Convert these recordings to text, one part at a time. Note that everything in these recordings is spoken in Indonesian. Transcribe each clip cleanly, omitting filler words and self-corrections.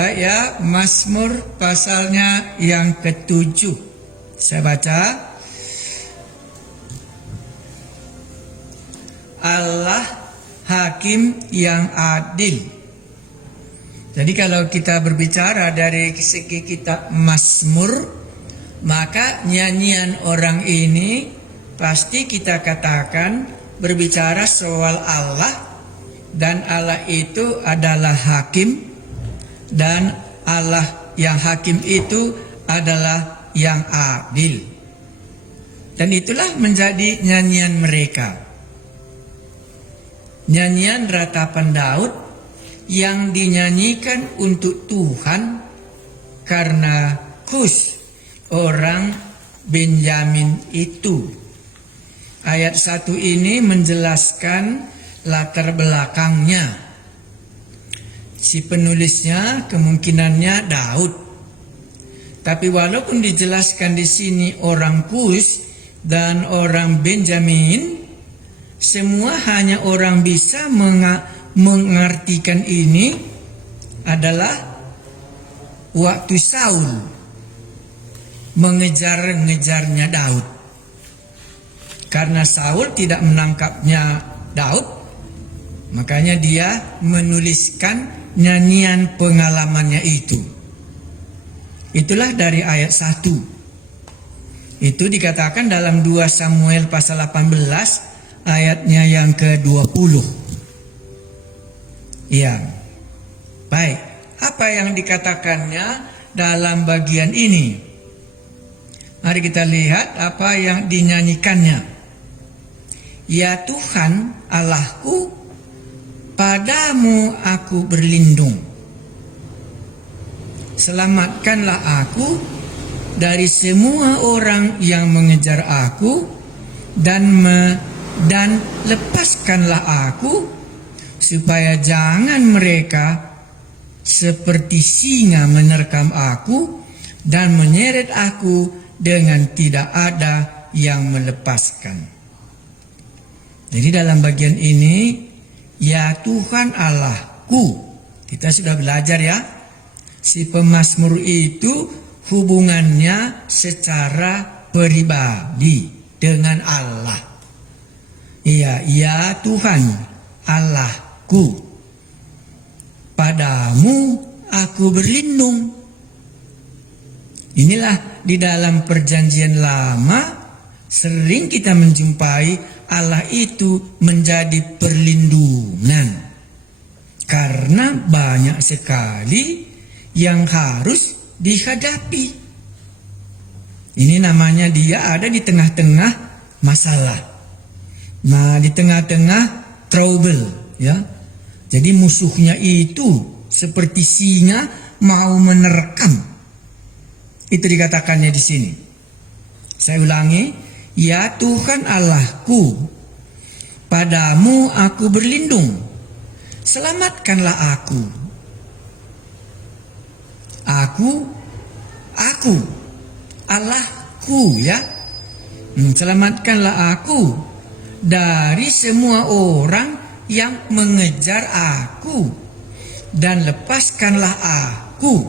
Baik ya, Mazmur pasalnya yang ke-7. Saya baca. Allah hakim yang adil. Jadi kalau kita berbicara dari segi kitab Mazmur, maka nyanyian orang ini pasti kita katakan berbicara soal Allah, dan Allah itu adalah hakim, dan Allah yang hakim itu adalah yang adil. Dan itulah menjadi nyanyian mereka. Nyanyian ratapan Daud yang dinyanyikan untuk Tuhan karena Kus, orang Benjamin itu. Ayat 1 ini menjelaskan latar belakangnya. Si penulisnya kemungkinannya Daud. Tapi walaupun dijelaskan di sini orang Kus dan orang Benjamin, semua hanya orang bisa mengartikan ini adalah waktu Saul mengejar-ngejarnya Daud. Karena Saul tidak menangkapnya Daud, makanya dia menuliskan nyanyian pengalamannya itu. Itulah dari ayat 1. Itu dikatakan dalam 2 Samuel pasal 18 ayatnya yang ke-20. Iya. Baik, apa yang dikatakannya dalam bagian ini? Mari kita lihat apa yang dinyanyikannya. Ya Tuhan Allahku, padamu aku berlindung. Selamatkanlah aku dari semua orang yang mengejar aku, dan lepaskanlah aku supaya jangan mereka seperti singa menerkam aku dan menyeret aku dengan tidak ada yang melepaskan. Jadi dalam bagian ini, ya Tuhan Allahku, kita sudah belajar ya, si pemazmur itu hubungannya secara pribadi dengan Allah. Iya, ya Tuhan Allahku, padamu aku berlindung. Inilah di dalam perjanjian lama sering kita menjumpai Allah itu menjadi perlindungan. Karena banyak sekali yang harus dihadapi. Ini namanya dia ada di tengah-tengah masalah. Nah, di tengah-tengah trouble, ya. Jadi musuhnya itu seperti singa mau menerkam. Itu dikatakannya di sini. Saya ulangi, ya Tuhan Allahku, padamu aku berlindung. Selamatkanlah aku. Aku, Allahku, ya. Selamatkanlah aku dari semua orang yang mengejar aku, dan lepaskanlah aku.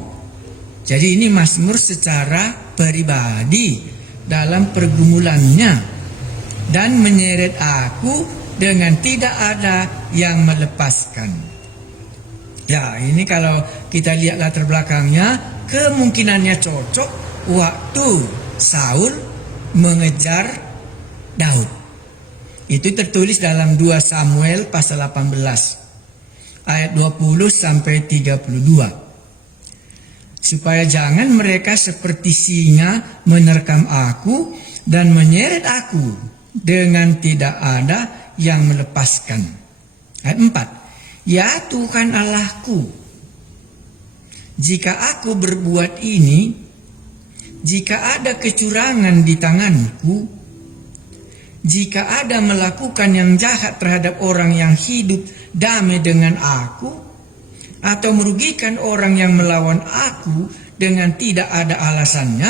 Jadi ini Mazmur secara pribadi dalam pergumulannya, dan menyeret aku dengan tidak ada yang melepaskan. Ya, ini kalau kita lihat latar belakangnya, kemungkinannya cocok waktu Saul mengejar Daud. Itu tertulis dalam 2 Samuel pasal 18 ayat 20 sampai 32. Supaya jangan mereka seperti singa menerkam aku dan menyeret aku dengan tidak ada yang melepaskan. Ayat 4. Ya Tuhan Allahku, jika aku berbuat ini, jika ada kecurangan di tanganku, jika ada melakukan yang jahat terhadap orang yang hidup damai dengan aku, atau merugikan orang yang melawan aku dengan tidak ada alasannya,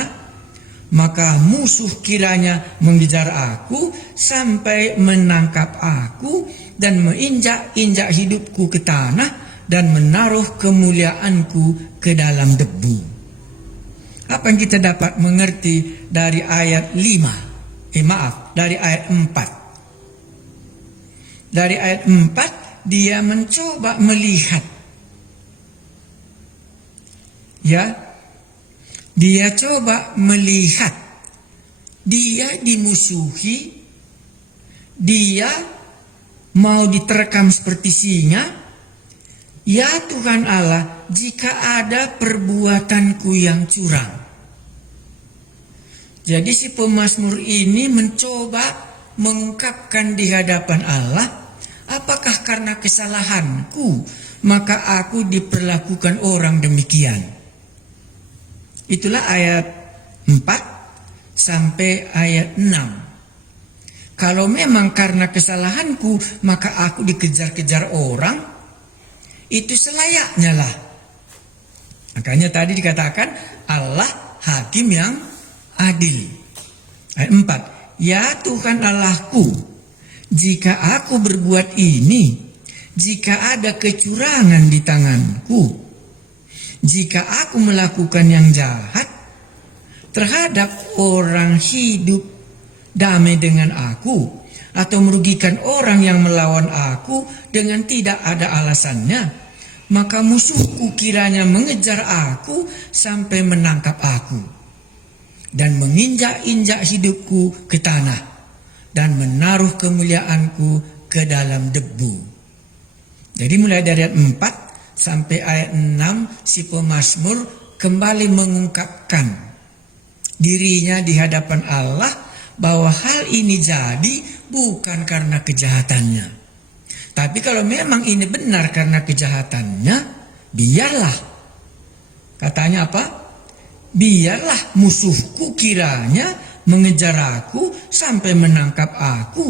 maka musuh kiranya mengejar aku sampai menangkap aku dan menginjak-injak hidupku ke tanah dan menaruh kemuliaanku ke dalam debu. Apa yang kita dapat mengerti dari ayat 5? Dari ayat 4. Dari ayat 4 dia mencoba melihat. Ya, dia coba melihat. Dia dimusuhi, dia mau diterkam seperti singa. Ya Tuhan Allah, jika ada perbuatanku yang curang. Jadi si pemazmur ini mencoba mengungkapkan di hadapan Allah, apakah karena kesalahanku maka aku diperlakukan orang demikian. Itulah ayat 4 sampai ayat 6. Kalau memang karena kesalahanku maka aku dikejar-kejar orang, itu selayaknya lah. Makanya tadi dikatakan Allah hakim yang adil. Ayat 4. Ya Tuhan Allahku, jika aku berbuat ini, jika ada kecurangan di tanganku, jika aku melakukan yang jahat terhadap orang hidup damai dengan aku, atau merugikan orang yang melawan aku dengan tidak ada alasannya, maka musuhku kiranya mengejar aku sampai menangkap aku dan menginjak-injak hidupku ke tanah dan menaruh kemuliaanku ke dalam debu. Jadi mulai dari ayat 4 sampai ayat 6 si pemazmur kembali mengungkapkan dirinya di hadapan Allah bahwa hal ini jadi bukan karena kejahatannya. Tapi kalau memang ini benar karena kejahatannya, biarlah. Katanya apa? Biarlah musuhku kiranya mengejar aku sampai menangkap aku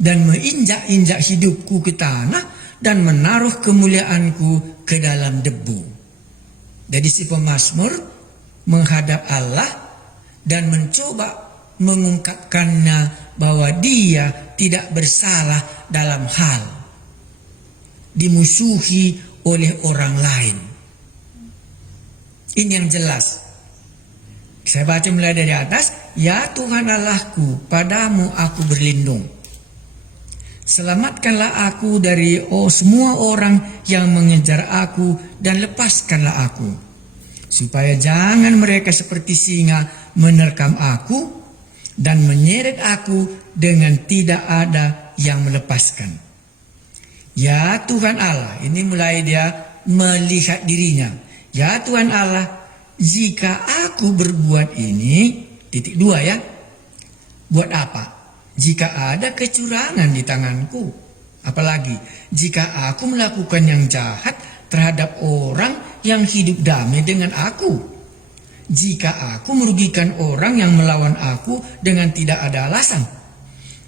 dan menginjak-injak hidupku ke tanah dan menaruh kemuliaanku ke dalam debu. Jadi si pemazmur menghadap Allah dan mencoba mengungkapkannya bahwa dia tidak bersalah dalam hal dimusuhi oleh orang lain. Ini yang jelas. Saya baca mulai dari atas. Ya Tuhan Allahku, padamu aku berlindung. Selamatkanlah aku dari semua orang yang mengejar aku dan lepaskanlah aku. Supaya jangan mereka seperti singa menerkam aku dan menyeret aku dengan tidak ada yang melepaskan. Ya Tuhan Allah, ini mulai dia melihat dirinya. Ya Tuhan Allah, jika aku berbuat ini, titik 2 ya. Buat apa? Jika ada kecurangan di tanganku. Apalagi jika aku melakukan yang jahat terhadap orang yang hidup damai dengan aku. Jika aku merugikan orang yang melawan aku dengan tidak ada alasan.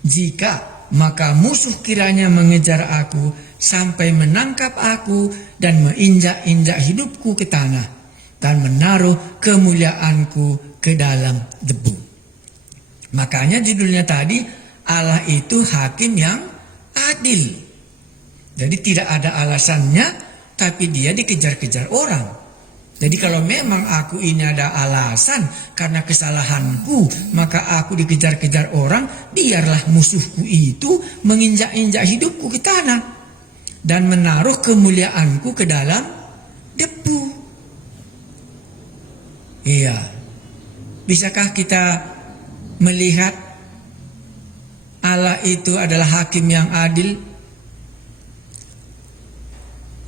Jika maka musuh kiranya mengejar aku sampai menangkap aku dan menginjak-injak hidupku ke tanah dan menaruh kemuliaanku ke dalam debu. Makanya judulnya tadi, Allah itu hakim yang adil. Jadi tidak ada alasannya, tapi dia dikejar-kejar orang. Jadi kalau memang aku ini ada alasan karena kesalahanku, maka aku dikejar-kejar orang, biarlah musuhku itu menginjak-injak hidupku ke tanah dan menaruh kemuliaanku ke dalam debu. Iya. Bisakah kita melihat Allah itu adalah hakim yang adil?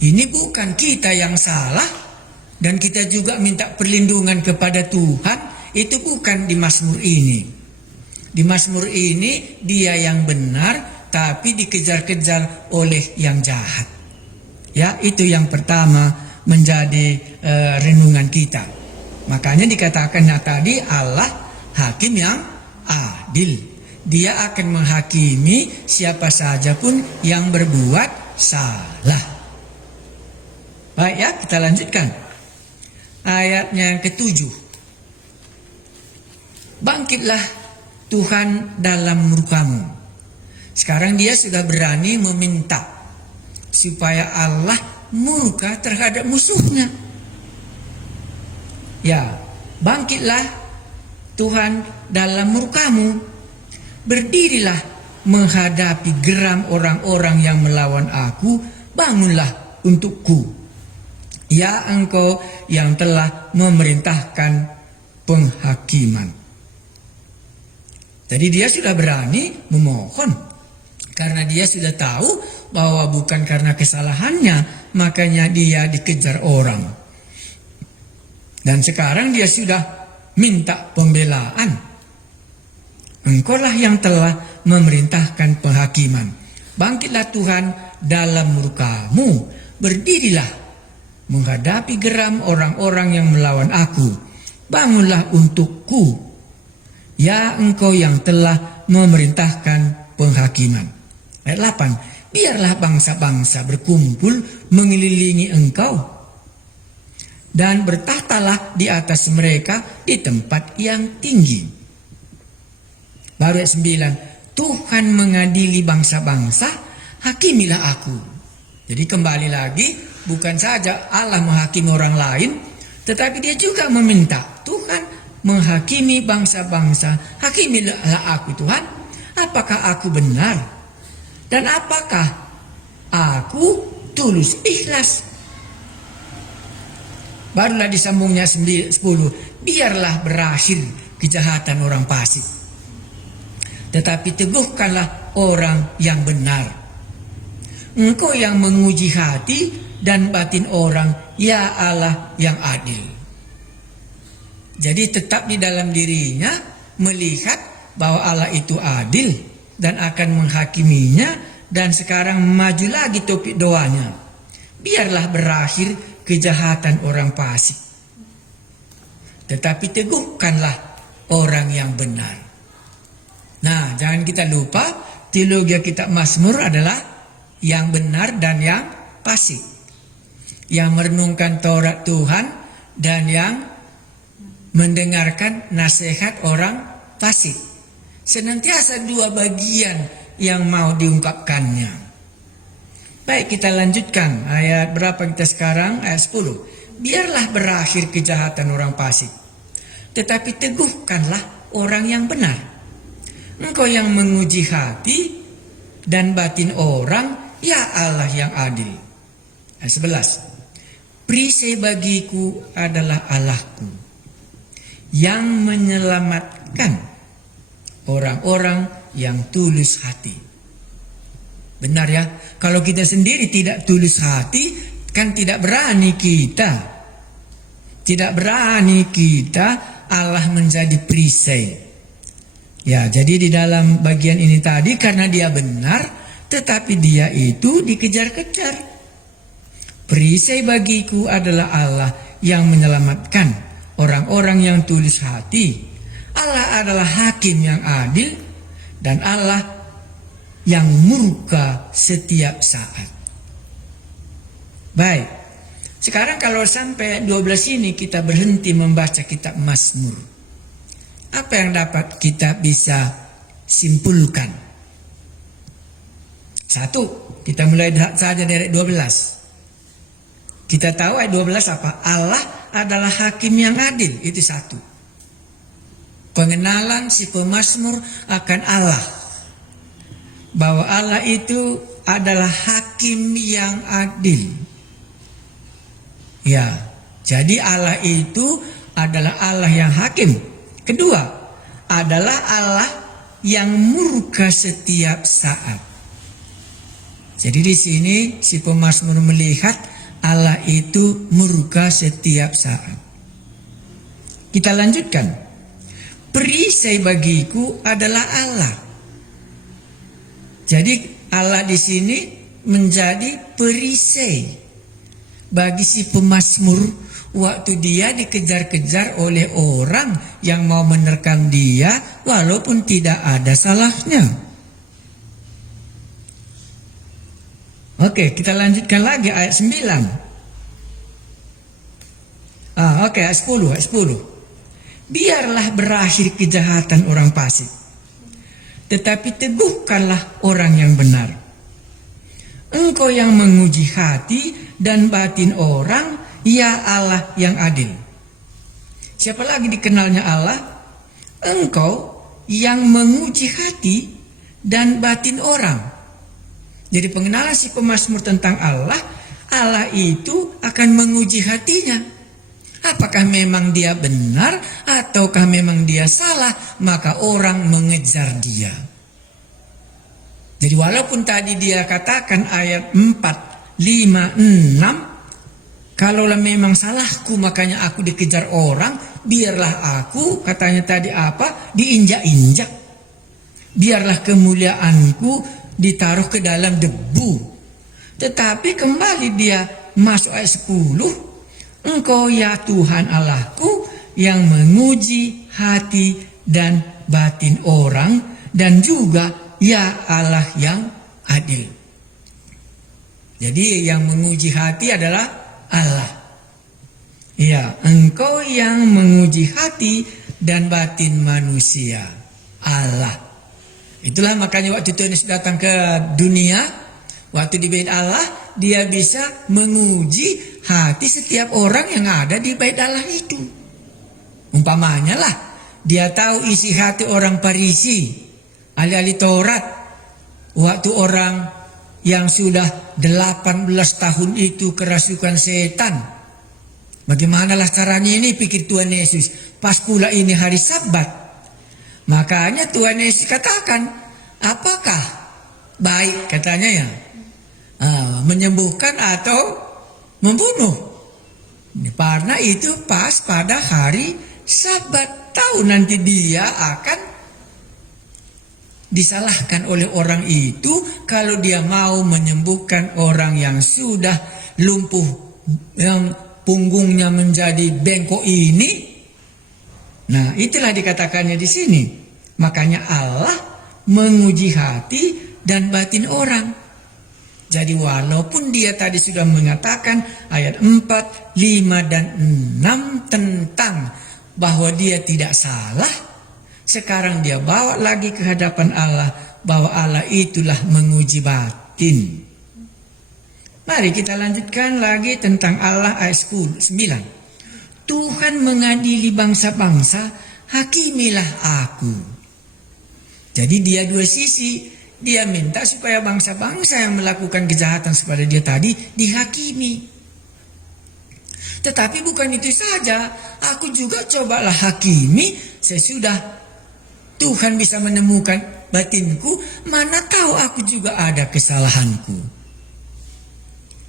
Ini bukan kita yang salah dan kita juga minta perlindungan kepada Tuhan. Itu bukan di Mazmur ini. Di Mazmur ini dia yang benar tapi dikejar-kejar oleh yang jahat. Ya, itu yang pertama menjadi renungan kita. Makanya dikatakannya tadi Allah hakim yang adil. Dia akan menghakimi siapa saja pun yang berbuat salah. Baik ya, kita lanjutkan. Ayatnya yang ke-7. Bangkitlah Tuhan dalam murkamu. Sekarang dia sudah berani meminta supaya Allah murka terhadap musuhnya. Ya, bangkitlah Tuhan dalam murkamu, berdirilah menghadapi geram orang-orang yang melawan aku, bangunlah untukku. Ya engkau yang telah memerintahkan penghakiman. Jadi dia sudah berani memohon, karena dia sudah tahu bahwa bukan karena kesalahannya, makanya dia dikejar orang. Dan sekarang dia sudah minta pembelaan. Engkaulah yang telah memerintahkan penghakiman. Bangkitlah Tuhan dalam murkamu, berdirilah menghadapi geram orang-orang yang melawan aku. Bangunlah untukku, ya engkau yang telah memerintahkan penghakiman. Ayat 8. Biarlah bangsa-bangsa berkumpul mengelilingi engkau, dan bertahtalah di atas mereka di tempat yang tinggi. Baru ayat 9. Tuhan mengadili bangsa-bangsa, hakimilah aku. Jadi kembali lagi, bukan saja Allah menghakimi orang lain, tetapi dia juga meminta, Tuhan menghakimi bangsa-bangsa, hakimilah aku Tuhan. Apakah aku benar? Dan apakah aku tulus ikhlas? Barulah disambungnya 10. Biarlah berakhir kejahatan orang fasik, tetapi teguhkanlah orang yang benar. Engkau yang menguji hati dan batin orang, ya Allah yang adil. Jadi tetap di dalam dirinya melihat bahwa Allah itu adil dan akan menghakiminya, dan sekarang maju lagi topik doanya. Biarlah berakhir kejahatan orang fasik, tetapi teguhkanlah orang yang benar. Nah, jangan kita lupa, teologi kitab Mazmur adalah yang benar dan yang fasik, yang merenungkan Taurat Tuhan dan yang mendengarkan nasihat orang fasik. Senantiasa dua bagian yang mau diungkapkannya. Baik, kita lanjutkan. Ayat berapa kita sekarang? Ayat 10. Biarlah berakhir kejahatan orang fasik, tetapi teguhkanlah orang yang benar. Engkau yang menguji hati dan batin orang, ya Allah yang adil. Ayat 11. Perisai bagiku adalah Allahku, yang menyelamatkan orang-orang yang tulus hati. Benar ya, kalau kita sendiri tidak tulus hati, kan tidak berani kita. Tidak berani kita Allah menjadi perisai. Ya, jadi di dalam bagian ini tadi, karena dia benar, tetapi dia itu dikejar-kejar. Perisai bagiku adalah Allah yang menyelamatkan orang-orang yang tulus hati. Allah adalah hakim yang adil, dan Allah yang murka setiap saat. Baik, sekarang kalau sampai 12 ini kita berhenti membaca kitab Mazmur, apa yang dapat kita bisa simpulkan? Satu, kita mulai saja dari 12. Kita tahu ayat 12 apa? Allah adalah hakim yang adil, itu satu. Pengenalan si pemazmur akan Allah, bahwa Allah itu adalah hakim yang adil. Ya, jadi Allah itu adalah Allah yang hakim. Kedua, adalah Allah yang murka setiap saat. Jadi di sini si pemazmur melihat Allah itu murka setiap saat. Kita lanjutkan. Perisai bagiku adalah Allah. Jadi Allah di sini menjadi perisai bagi si pemazmur waktu dia dikejar-kejar oleh orang yang mau menerkam dia walaupun tidak ada salahnya. Oke, kita lanjutkan lagi ayat 9. Ayat 10. Biarlah berakhir kejahatan orang fasik, tetapi teguhkanlah orang yang benar. Engkau yang menguji hati dan batin orang, ya Allah yang adil. Siapa lagi dikenalnya Allah? Engkau yang menguji hati dan batin orang. Jadi pengenalan si pemazmur tentang Allah, Allah itu akan menguji hatinya. Apakah memang dia benar ataukah memang dia salah, maka orang mengejar dia. Jadi walaupun tadi dia katakan ayat 4, 5, 6, kalaulah memang salahku makanya aku dikejar orang, biarlah aku, katanya tadi apa, diinjak-injak. Biarlah kemuliaanku ditaruh ke dalam debu. Tetapi kembali dia masuk ayat 10, Engkau ya Tuhan Allahku yang menguji hati dan batin orang, dan juga ya Allah yang adil. Jadi yang menguji hati adalah Allah. Ya, Engkau yang menguji hati dan batin manusia, Allah. Itulah makanya waktu Tuhan Yesus datang ke dunia, waktu di bait Allah, dia bisa menguji hati setiap orang yang ada di bait Allah itu. Umpamanya lah, dia tahu isi hati orang Farisi, ahli-ahli Taurat. Waktu orang yang sudah 18 tahun itu kerasukan setan. Bagaimanalah caranya ini, pikir Tuhan Yesus. Pas pula ini hari Sabat. Makanya Tuhan Yesus katakan, apakah baik katanya ya, menyembuhkan atau membunuh? Karena itu pas pada hari Sabat. Tahu nanti dia akan disalahkan oleh orang itu kalau dia mau menyembuhkan orang yang sudah lumpuh, yang punggungnya menjadi bengkok ini. Nah, itulah dikatakannya di sini. Makanya Allah menguji hati dan batin orang. Jadi walaupun dia tadi sudah mengatakan ayat 4, 5, dan 6 tentang bahwa dia tidak salah, sekarang dia bawa lagi ke hadapan Allah bahwa Allah itulah menguji batin. Mari kita lanjutkan lagi tentang Allah ayat 9. Tuhan mengadili bangsa-bangsa, hakimilah aku. Jadi dia dua sisi. Dia minta supaya bangsa-bangsa yang melakukan kejahatan kepada dia tadi dihakimi. Tetapi bukan itu saja, aku juga cobalah hakimi sesudah Tuhan bisa menemukan batinku, mana tahu aku juga ada kesalahanku.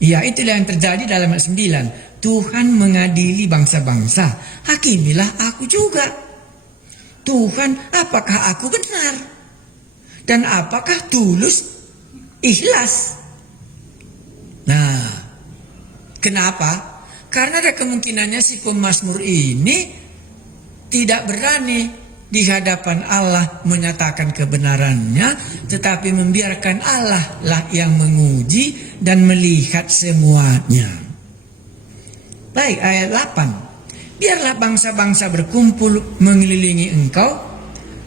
Ya, itulah yang terjadi dalam ayat 9. Tuhan mengadili bangsa-bangsa, hakimilah aku juga. Tuhan, apakah aku benar? Dan apakah tulus, ikhlas? Nah, kenapa? Karena ada kemungkinannya si pemazmur ini tidak berani di hadapan Allah menyatakan kebenarannya, tetapi membiarkan Allah lah yang menguji dan melihat semuanya. Baik, ayat 8. Biarlah bangsa-bangsa berkumpul mengelilingi engkau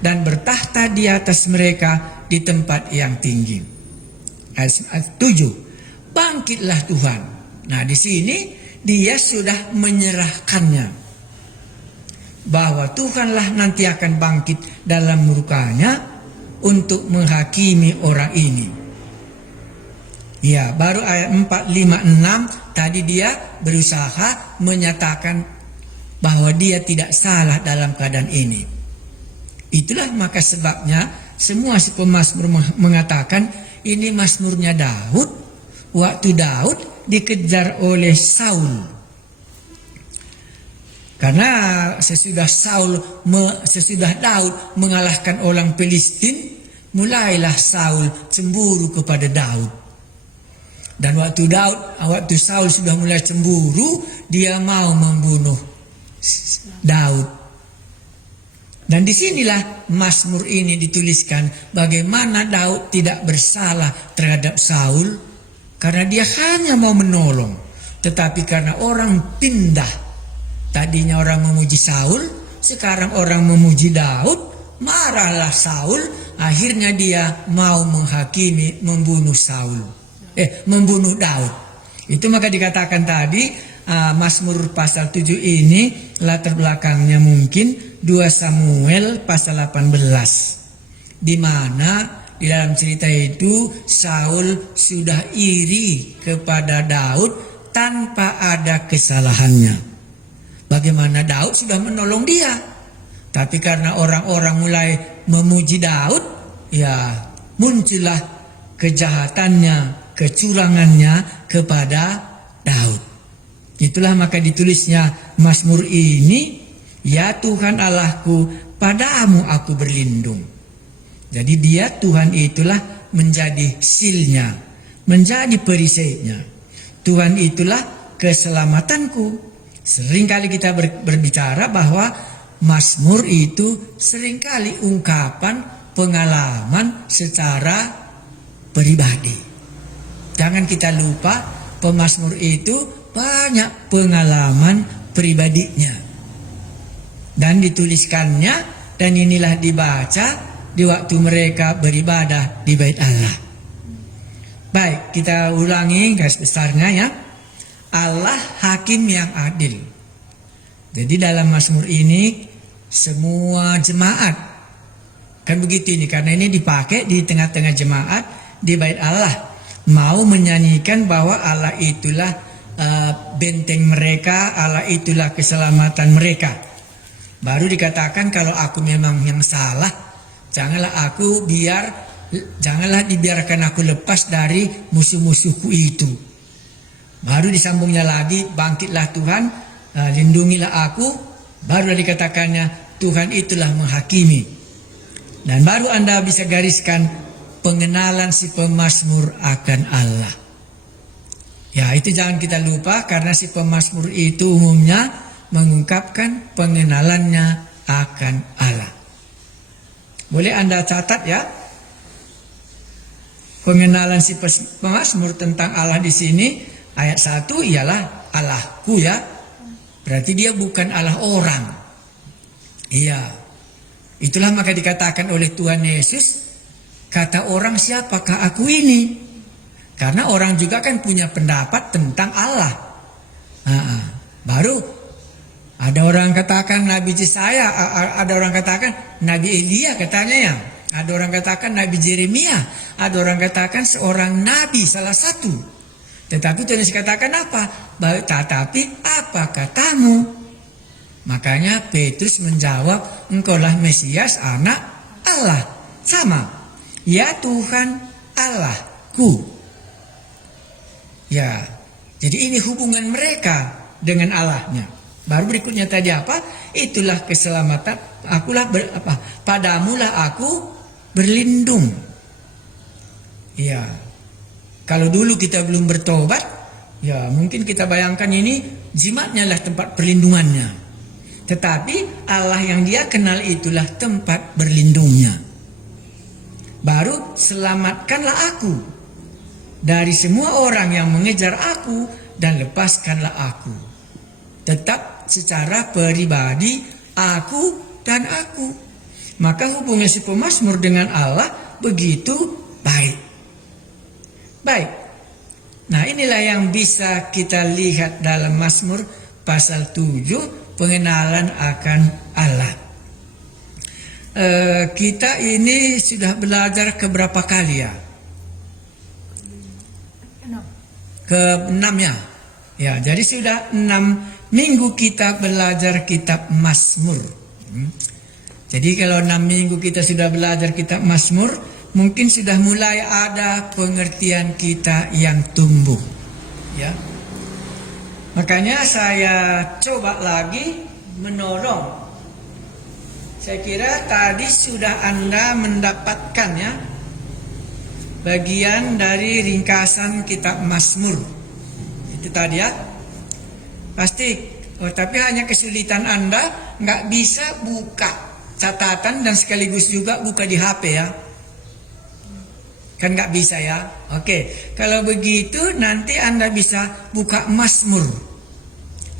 dan bertahta di atas mereka di tempat yang tinggi. Ayat 7. Bangkitlah Tuhan. Nah, di sini dia sudah menyerahkannya bahwa Tuhanlah nanti akan bangkit dalam murkanya untuk menghakimi orang ini. Ya, baru ayat 4, 5, 6 tadi dia berusaha menyatakan bahwa dia tidak salah dalam keadaan ini. Itulah maka sebabnya semua si pemazmur mengatakan ini mazmurnya Daud, waktu Daud dikejar oleh Saul. Karena sesudah Daud mengalahkan orang Filistin, mulailah Saul cemburu kepada Daud. Dan waktu Saul sudah mulai cemburu, dia mau membunuh Daud. Dan disinilah mazmur ini dituliskan bagaimana Daud tidak bersalah terhadap Saul, karena dia hanya mau menolong. Tetapi karena orang pindah, tadinya orang memuji Saul, sekarang orang memuji Daud, marahlah Saul, akhirnya dia mau menghakimi, membunuh Daud. Itu maka dikatakan tadi Mazmur pasal 7 ini latar belakangnya mungkin 2 Samuel pasal 18, di mana di dalam cerita itu Saul sudah iri kepada Daud tanpa ada kesalahannya. Bagaimana Daud sudah menolong dia, tapi karena orang-orang mulai memuji Daud, ya muncullah kejahatannya, kecurangannya kepada Daud. Itulah maka ditulisnya Mazmur ini, ya Tuhan Allahku, padamu aku berlindung. Jadi dia Tuhan itulah menjadi silnya, menjadi perisainya. Tuhan itulah keselamatanku. Seringkali kita berbicara bahwa Mazmur itu seringkali ungkapan pengalaman secara pribadi. Jangan kita lupa, pemazmur itu banyak pengalaman pribadinya. Dan dituliskannya, dan inilah dibaca di waktu mereka beribadah di bait Allah. Baik, kita ulangi garis besarnya ya. Allah hakim yang adil. Jadi dalam Mazmur ini semua jemaat, kan begitu ini, karena ini dipakai di tengah-tengah jemaat di bait Allah, mau menyanyikan bahwa Allah itulah benteng mereka, Allah itulah keselamatan mereka. Baru dikatakan kalau aku memang yang salah, janganlah dibiarkan aku lepas dari musuh-musuhku itu. Baru disambungnya lagi, bangkitlah Tuhan, lindungilah aku. Baru dikatakannya Tuhan itulah menghakimi. Dan baru Anda bisa gariskan pengenalan si pemazmur akan Allah. Ya, itu jangan kita lupa, karena si pemazmur itu umumnya mengungkapkan pengenalannya akan Allah. Boleh Anda catat ya. Pengenalan si pemazmur tentang Allah di sini, ayat 1 ialah Allahku ya. Berarti dia bukan Allah orang. Iya. Itulah maka dikatakan oleh Tuhan Yesus, kata orang siapakah aku ini? Karena orang juga kan punya pendapat tentang Allah. Baru ada orang katakan Nabi Yesaya, ada orang katakan Nabi Elia katanya ya. Ada orang katakan Nabi Jeremia, ada orang katakan seorang nabi salah satu. Tetapi Tuhan Yesus katakan apa? Tetapi apa katamu? Makanya Petrus menjawab, engkaulah Mesias, anak Allah. Sama. Ya Tuhan Allahku. Ya, jadi ini hubungan mereka dengan Allahnya. Baru berikutnya tadi apa? Itulah keselamatan. Padamulah aku berlindung. Ya, kalau dulu kita belum bertobat, ya mungkin kita bayangkan ini jimatnya lah tempat perlindungannya. Tetapi Allah yang dia kenal itulah tempat berlindungnya. Baru selamatkanlah aku dari semua orang yang mengejar aku, dan lepaskanlah aku. Tetap secara pribadi, aku dan aku. Maka hubungan si pemazmur dengan Allah begitu baik. Baik. Nah, inilah yang bisa kita lihat dalam Mazmur pasal 7, pengenalan akan Allah. Kita ini sudah belajar keberapa kali ya? Ke-6 ya. Ya, jadi sudah 6 minggu kita belajar kitab Mazmur. Jadi kalau 6 minggu kita sudah belajar kitab Mazmur, mungkin sudah mulai ada pengertian kita yang tumbuh. Ya. Makanya saya coba lagi menolong. Saya kira tadi sudah Anda mendapatkan ya bagian dari ringkasan kitab Mazmur. Itu tadi ya. Pasti. Tapi hanya kesulitan Anda nggak bisa buka catatan dan sekaligus juga buka di HP ya. Kan nggak bisa ya. Oke. Kalau begitu nanti Anda bisa buka Mazmur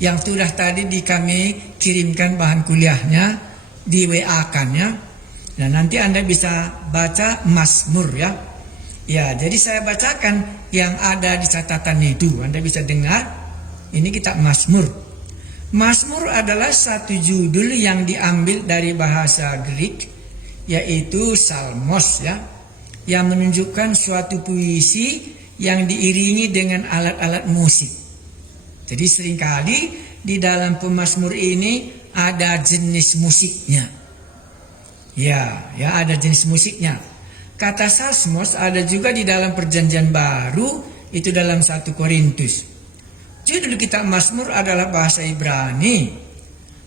yang sudah tadi kami kirimkan bahan kuliahnya, di WA kan ya. Dan nanti Anda bisa baca Mazmur ya. Ya, jadi saya bacakan yang ada di catatan itu. Anda bisa dengar. Ini kitab Mazmur. Mazmur adalah satu judul yang diambil dari bahasa Greek, yaitu Psalmos, ya, yang menunjukkan suatu puisi yang diiringi dengan alat-alat musik. Jadi seringkali di dalam pemazmur ini ada jenis musiknya. Ya, ada jenis musiknya. Kata Psalmos ada juga di dalam Perjanjian Baru, itu dalam 1 Korintus. Judul kitab Mazmur adalah bahasa Ibrani,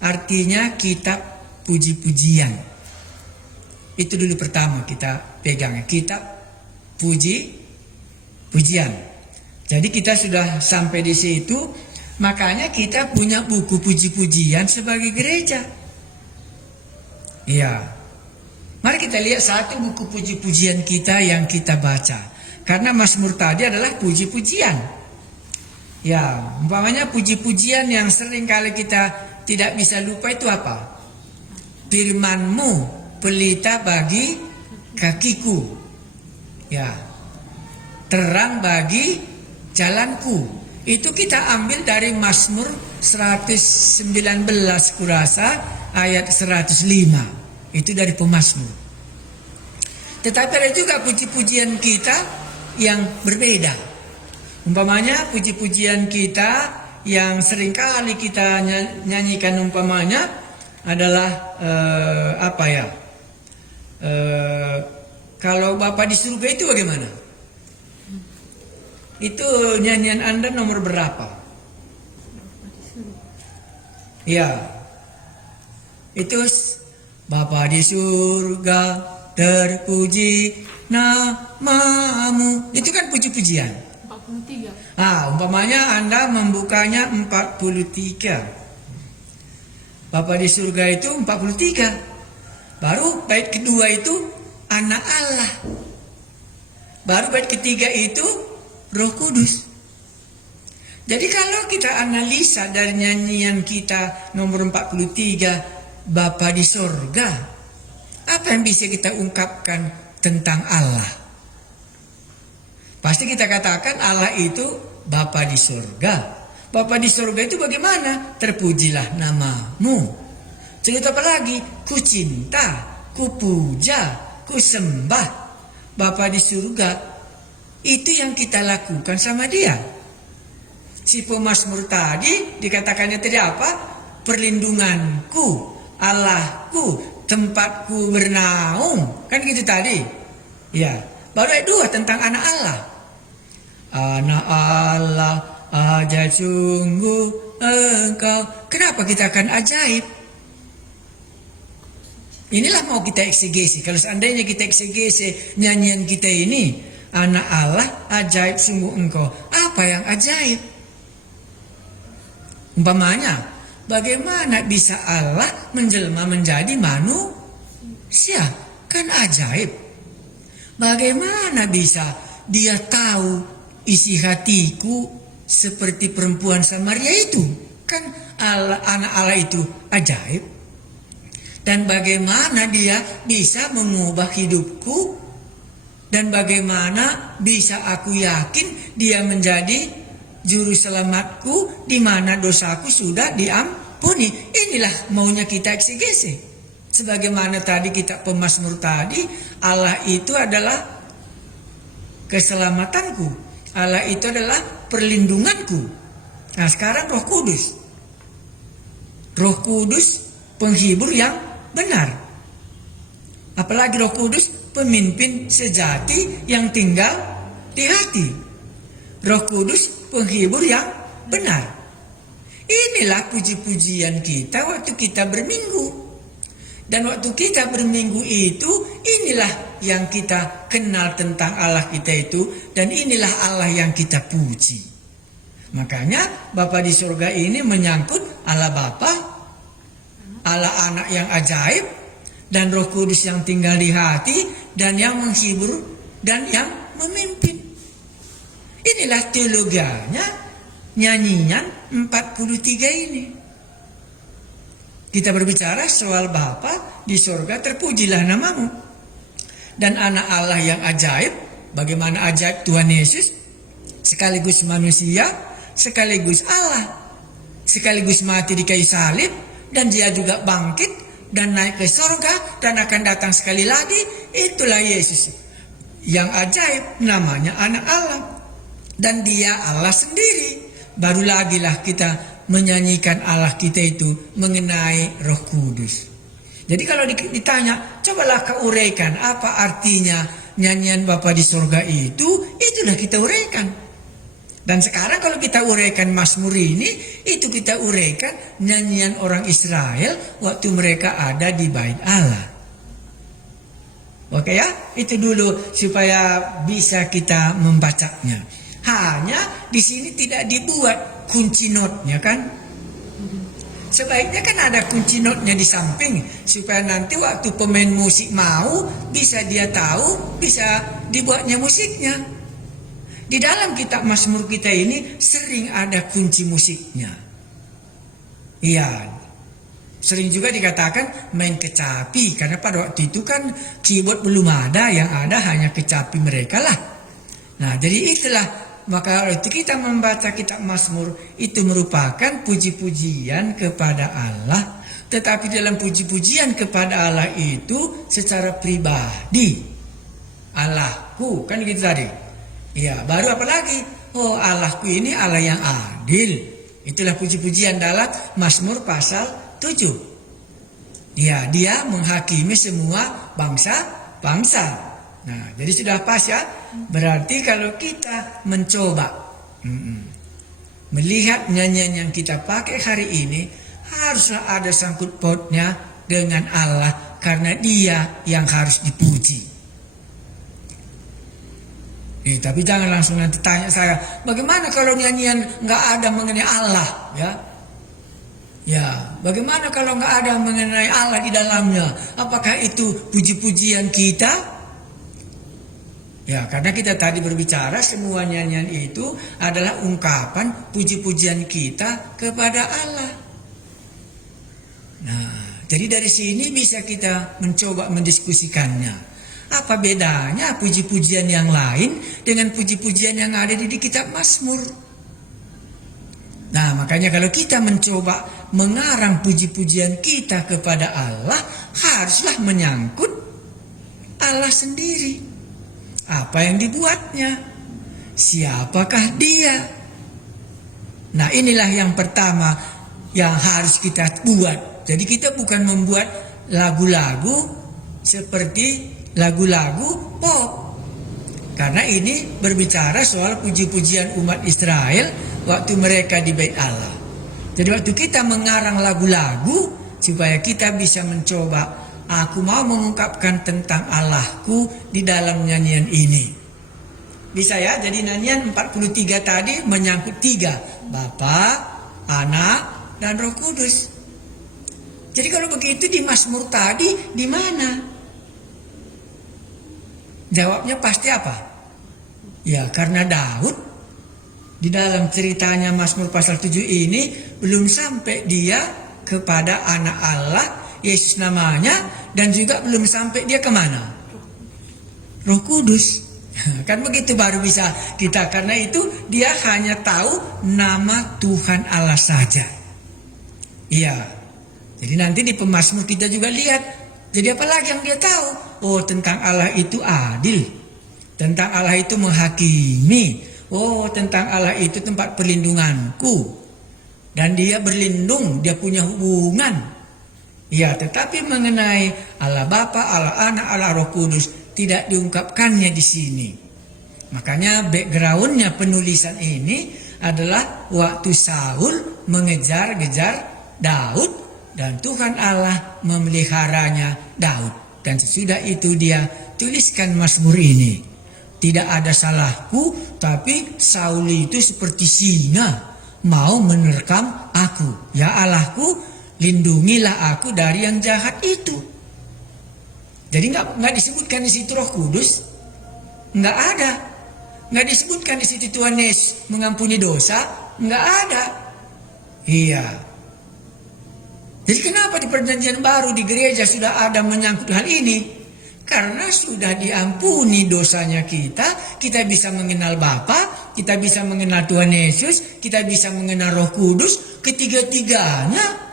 artinya kitab puji-pujian. Itu dulu pertama kita pegang, kitab pujian. Jadi kita sudah sampai di situ, makanya kita punya buku puji-pujian sebagai gereja. Iya. Mari kita lihat satu buku puji-pujian kita yang kita baca. Karena Mazmur tadi adalah puji-pujian. Ya, umpamanya puji-pujian yang sering kali kita tidak bisa lupa itu apa? Firman-Mu pelita bagi kakiku. Ya. Terang bagi jalanku. Itu kita ambil dari Mazmur 119 kurasa ayat 105. Itu dari pemazmur. Tetapi ada juga puji-pujian kita yang berbeda. Umpamanya puji-pujian kita yang seringkali kita nyanyikan umpamanya adalah kalau Bapa di surga itu bagaimana? Itu nyanyian Anda nomor berapa? Ya, itu Bapa di surga, terpuji namamu. Itu kan puji-pujian. 43. Umpamanya Anda membukanya 43. Bapa di surga itu 43. Baru bait kedua itu anak Allah. Baru bait ketiga itu Roh Kudus. Jadi kalau kita analisa dari nyanyian kita nomor 43, Bapa di sorga, apa yang bisa kita ungkapkan tentang Allah? Pasti kita katakan Allah itu Bapa di sorga. Bapa di sorga itu bagaimana? Terpujilah namamu. Cerita apa lagi? Ku cinta, ku puja, ku sembah Bapa di surga. Itu yang kita lakukan sama dia. Si pemazmur tadi dikatakannya tadi apa? Perlindunganku, Allahku, tempatku bernaung. Kan gitu tadi. Ya. Baru ayat 2 tentang anak Allah. Anak Allah, ajaib sungguh engkau. Kenapa kita akan ajaib? Inilah mau kita eksegesi. Kalau seandainya kita eksegesi nyanyian kita ini, anak Allah, ajaib sungguh engkau. Apa yang ajaib? Umpamanya, bagaimana bisa Allah menjelma menjadi manusia? Kan ajaib. Bagaimana bisa dia tahu isi hatiku seperti perempuan Samaria itu? Kan Allah, anak Allah itu ajaib. Dan bagaimana dia bisa mengubah hidupku? Dan bagaimana bisa aku yakin dia menjadi juru selamatku di mana dosaku sudah diampuni? Inilah maunya kita eksegesi. Sebagaimana tadi kita pemazmur tadi, Allah itu adalah keselamatanku. Allah itu adalah perlindunganku. Nah sekarang Roh Kudus. Roh Kudus penghibur yang benar. Apalagi Roh Kudus pemimpin sejati yang tinggal di hati. Roh Kudus penghibur yang benar. Inilah puji-pujian kita waktu kita berminggu. Dan waktu kita berminggu itu, inilah yang kita kenal tentang Allah kita itu. Dan inilah Allah yang kita puji. Makanya Bapa di surga ini menyangkut Allah Bapa, Allah Anak yang ajaib, dan Roh Kudus yang tinggal di hati, dan yang menghibur, dan yang memimpin. Inilah teologianya nyanyian 43 ini. Kita berbicara soal Bapa di surga, terpujilah namamu. Dan anak Allah yang ajaib, Bagaimana ajaib Tuhan Yesus, sekaligus manusia, sekaligus Allah, sekaligus mati di kayu salib, dan dia juga bangkit dan naik ke surga dan akan datang sekali lagi. Itulah Yesus yang ajaib, namanya anak Allah, dan dia Allah sendiri. Baru lagi lah kita menyanyikan Allah kita itu mengenai Roh Kudus. Jadi kalau ditanya, cobalah kau uraikan apa artinya nyanyian Bapa di surga itu, itulah kita uraikan. Dan sekarang kalau kita uraikan Mazmur ini, itu kita uraikan nyanyian orang Israel waktu mereka ada di bait Allah. Oke ya, itu dulu supaya bisa kita membacanya. Hanya di sini tidak dibuat kunci notnya kan. Sebaiknya kan ada kunci notnya di samping supaya nanti waktu pemain musik mau bisa dia tahu, bisa dibuatnya musiknya. Di dalam kitab Mazmur kita ini sering ada kunci musiknya. Iya. Sering juga dikatakan main kecapi, karena pada waktu itu kan keyboard belum ada, yang ada hanya kecapi mereka lah. Nah, jadi itulah, maka itu kita membaca kitab Mazmur itu merupakan puji-pujian kepada Allah. Tetapi dalam puji-pujian kepada Allah itu secara pribadi, Allahku, kan gitu tadi. Ya, baru apa lagi? Oh, Allahku ini Allah yang adil. Itulah puji-pujian dalam Mazmur pasal 7. Ya, dia menghakimi semua bangsa-bangsa. Nah, jadi sudah pas ya. Berarti kalau kita mencoba melihat nyanyian yang kita pakai hari ini, haruslah ada sangkut pautnya dengan Allah, karena dia yang harus dipuji. Tapi jangan langsung nanti tanya saya, bagaimana kalau nyanyian nggak ada mengenai Allah, ya? Ya, bagaimana kalau nggak ada mengenai Allah di dalamnya? Apakah itu puji-pujian kita? Ya, karena kita tadi berbicara semua nyanyian itu adalah ungkapan puji-pujian kita kepada Allah. Nah, jadi dari sini bisa kita mencoba mendiskusikannya. Apa bedanya puji-pujian yang lain dengan puji-pujian yang ada di kitab Mazmur? Nah, makanya kalau kita mencoba mengarang puji-pujian kita kepada Allah, haruslah menyangkut Allah sendiri. Apa yang dibuatnya? Siapakah dia? Nah, inilah yang pertama yang harus kita buat. Jadi kita bukan membuat lagu-lagu seperti lagu-lagu pop. Karena ini berbicara soal puji-pujian umat Israel waktu mereka di bait Allah. Jadi waktu kita mengarang lagu-lagu, supaya kita bisa mencoba, aku mau mengungkapkan tentang Allahku di dalam nyanyian ini. Bisa ya, jadi nyanyian 43 tadi menyangkut 3, Bapa, Anak, dan Roh Kudus. Jadi kalau begitu di Mazmur tadi di mana? Jawabnya pasti apa? Ya, karena Daud di dalam ceritanya Mazmur pasal 7 ini belum sampai dia kepada anak Allah, Yesus namanya, dan juga belum sampai dia kemana? Roh Kudus. Kan begitu baru bisa kita, karena itu dia hanya tahu nama Tuhan Allah saja. Iya. Jadi nanti di pemazmur kita juga lihat. Jadi apa lagi yang dia tahu? Oh, tentang Allah itu adil. Tentang Allah itu menghakimi. Oh, tentang Allah itu tempat perlindunganku. Dan dia berlindung, dia punya hubungan. Ya, tetapi mengenai Allah Bapa, Allah Anak, Allah Roh Kudus tidak diungkapkannya di sini. Makanya backgroundnya penulisan ini adalah waktu Saul mengejar-gejar Daud dan Tuhan Allah memeliharanya Daud. Dan sesudah itu dia tuliskan Mazmur ini. Tidak ada salahku, tapi Saul itu seperti singa mau menerkam aku. Ya Allahku, lindungilah aku dari yang jahat itu. Jadi nggak disebutkan di situ Roh Kudus, nggak ada. Nggak disebutkan di situ Tuhan Yesus mengampuni dosa, nggak ada. Iya. Jadi kenapa di perjanjian baru di gereja sudah ada menyangkut hal ini? Karena sudah diampuni dosanya kita bisa mengenal Bapa, kita bisa mengenal Tuhan Yesus, kita bisa mengenal Roh Kudus, ketiga-tiganya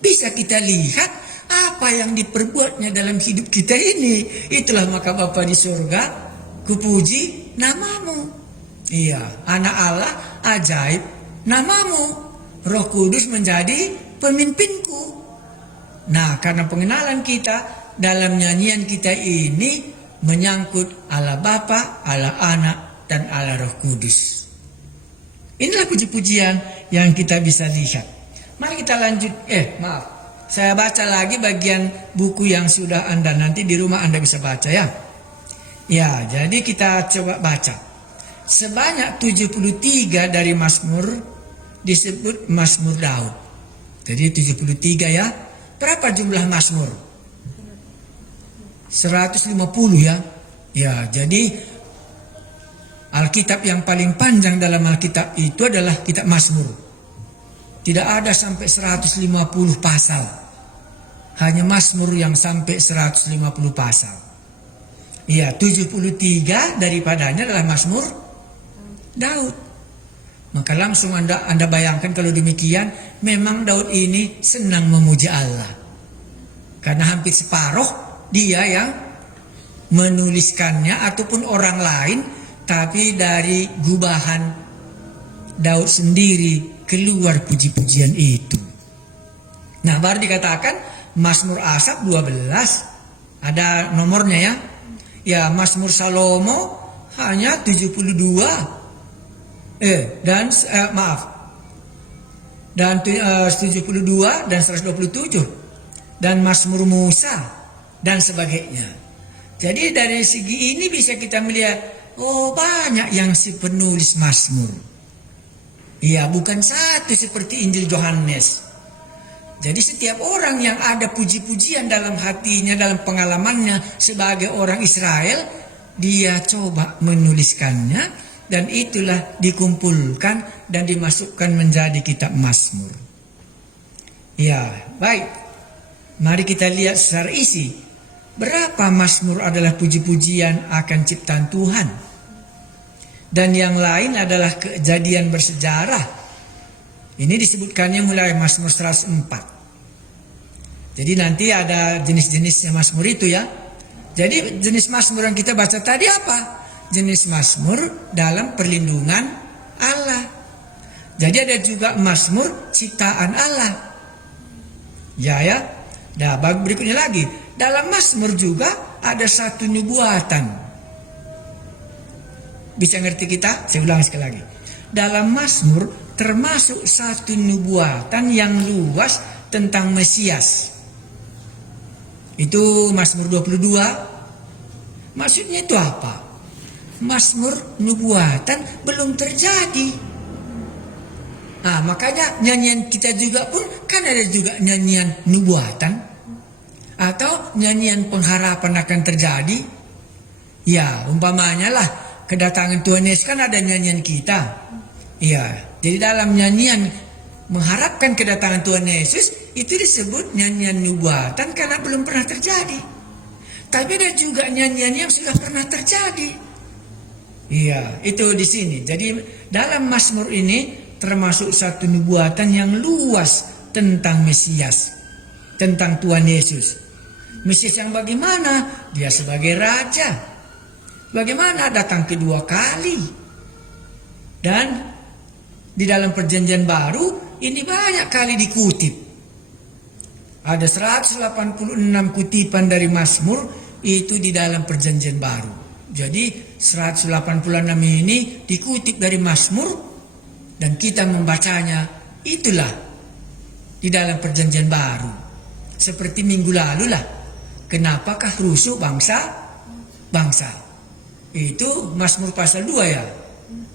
bisa kita lihat apa yang diperbuatnya dalam hidup kita ini. Itulah maka Bapa di surga, kupuji namamu. Iya, anak Allah ajaib namamu. Roh Kudus menjadi pemimpinku. Nah, karena pengenalan kita dalam nyanyian kita ini menyangkut Allah Bapa, Allah Anak, dan Allah Roh Kudus. Inilah puji-pujian yang kita bisa lihat. Mari kita lanjut. Saya baca lagi bagian buku yang sudah Anda, nanti di rumah Anda bisa baca ya. Ya, jadi kita coba baca. Sebanyak 73 dari Mazmur disebut Mazmur Daud. Jadi 73 ya. Berapa jumlah Mazmur? 150 ya. Ya, jadi Alkitab yang paling panjang dalam Alkitab itu adalah kitab Mazmur. Tidak ada sampai 150 pasal. Hanya Mazmur yang sampai 150 pasal. Ya, 73 daripadanya adalah Mazmur Daud. Maka langsung Anda bayangkan kalau demikian, memang Daud ini senang memuji Allah. Karena hampir separuh dia yang menuliskannya ataupun orang lain, tapi dari gubahan Daud sendiri keluar puji-pujian itu. Nah, baru dikatakan Mazmur Asaf 12, ada nomornya ya. Ya, Mazmur Salomo hanya 72. Dan 72 dan 127. Dan Mazmur Musa dan sebagainya. Jadi dari segi ini bisa kita melihat, oh banyak yang si penulis Mazmur. Iya, bukan satu seperti Injil Yohanes. Jadi setiap orang yang ada puji-pujian dalam hatinya, dalam pengalamannya sebagai orang Israel, dia coba menuliskannya, dan itulah dikumpulkan dan dimasukkan menjadi kitab Mazmur. Ya, baik. Mari kita lihat secara isi. Berapa Mazmur adalah puji-pujian akan ciptaan Tuhan. Dan yang lain adalah kejadian bersejarah. Ini disebutkannya mulai Mazmur 104. Jadi nanti ada jenis-jenisnya Mazmur itu ya. Jadi jenis Mazmur yang kita baca tadi apa? Jenis Mazmur dalam perlindungan Allah. Jadi ada juga Mazmur ciptaan Allah. Ya. Nah, berikutnya lagi. Dalam Mazmur juga ada satu nubuatan. Bisa ngerti kita? Saya ulang sekali lagi. Dalam Mazmur termasuk satu nubuatan yang luas tentang Mesias. Itu Mazmur 22. Maksudnya itu apa? Mazmur nubuatan belum terjadi. Nah, makanya nyanyian kita juga pun kan ada juga nyanyian nubuatan. Atau nyanyian pengharapan akan terjadi. Ya, umpamanya lah kedatangan Tuhan Yesus kan ada nyanyian kita. Ya, jadi dalam nyanyian mengharapkan kedatangan Tuhan Yesus itu disebut nyanyian nubuatan karena belum pernah terjadi. Tapi ada juga nyanyian yang sudah pernah terjadi. Iya, itu di sini. Jadi dalam Mazmur ini termasuk satu nubuatan yang luas tentang Mesias, tentang Tuhan Yesus. Mesias yang bagaimana? Dia sebagai raja. Bagaimana datang kedua kali. Dan di dalam perjanjian baru ini banyak kali dikutip. Ada 186 kutipan dari Mazmur itu di dalam perjanjian baru. Jadi 186 ini dikutip dari Mazmur dan kita membacanya itulah di dalam perjanjian baru. Seperti minggu lalu lah. Kenapakah rusuh bangsa? Itu Mazmur pasal 2 ya.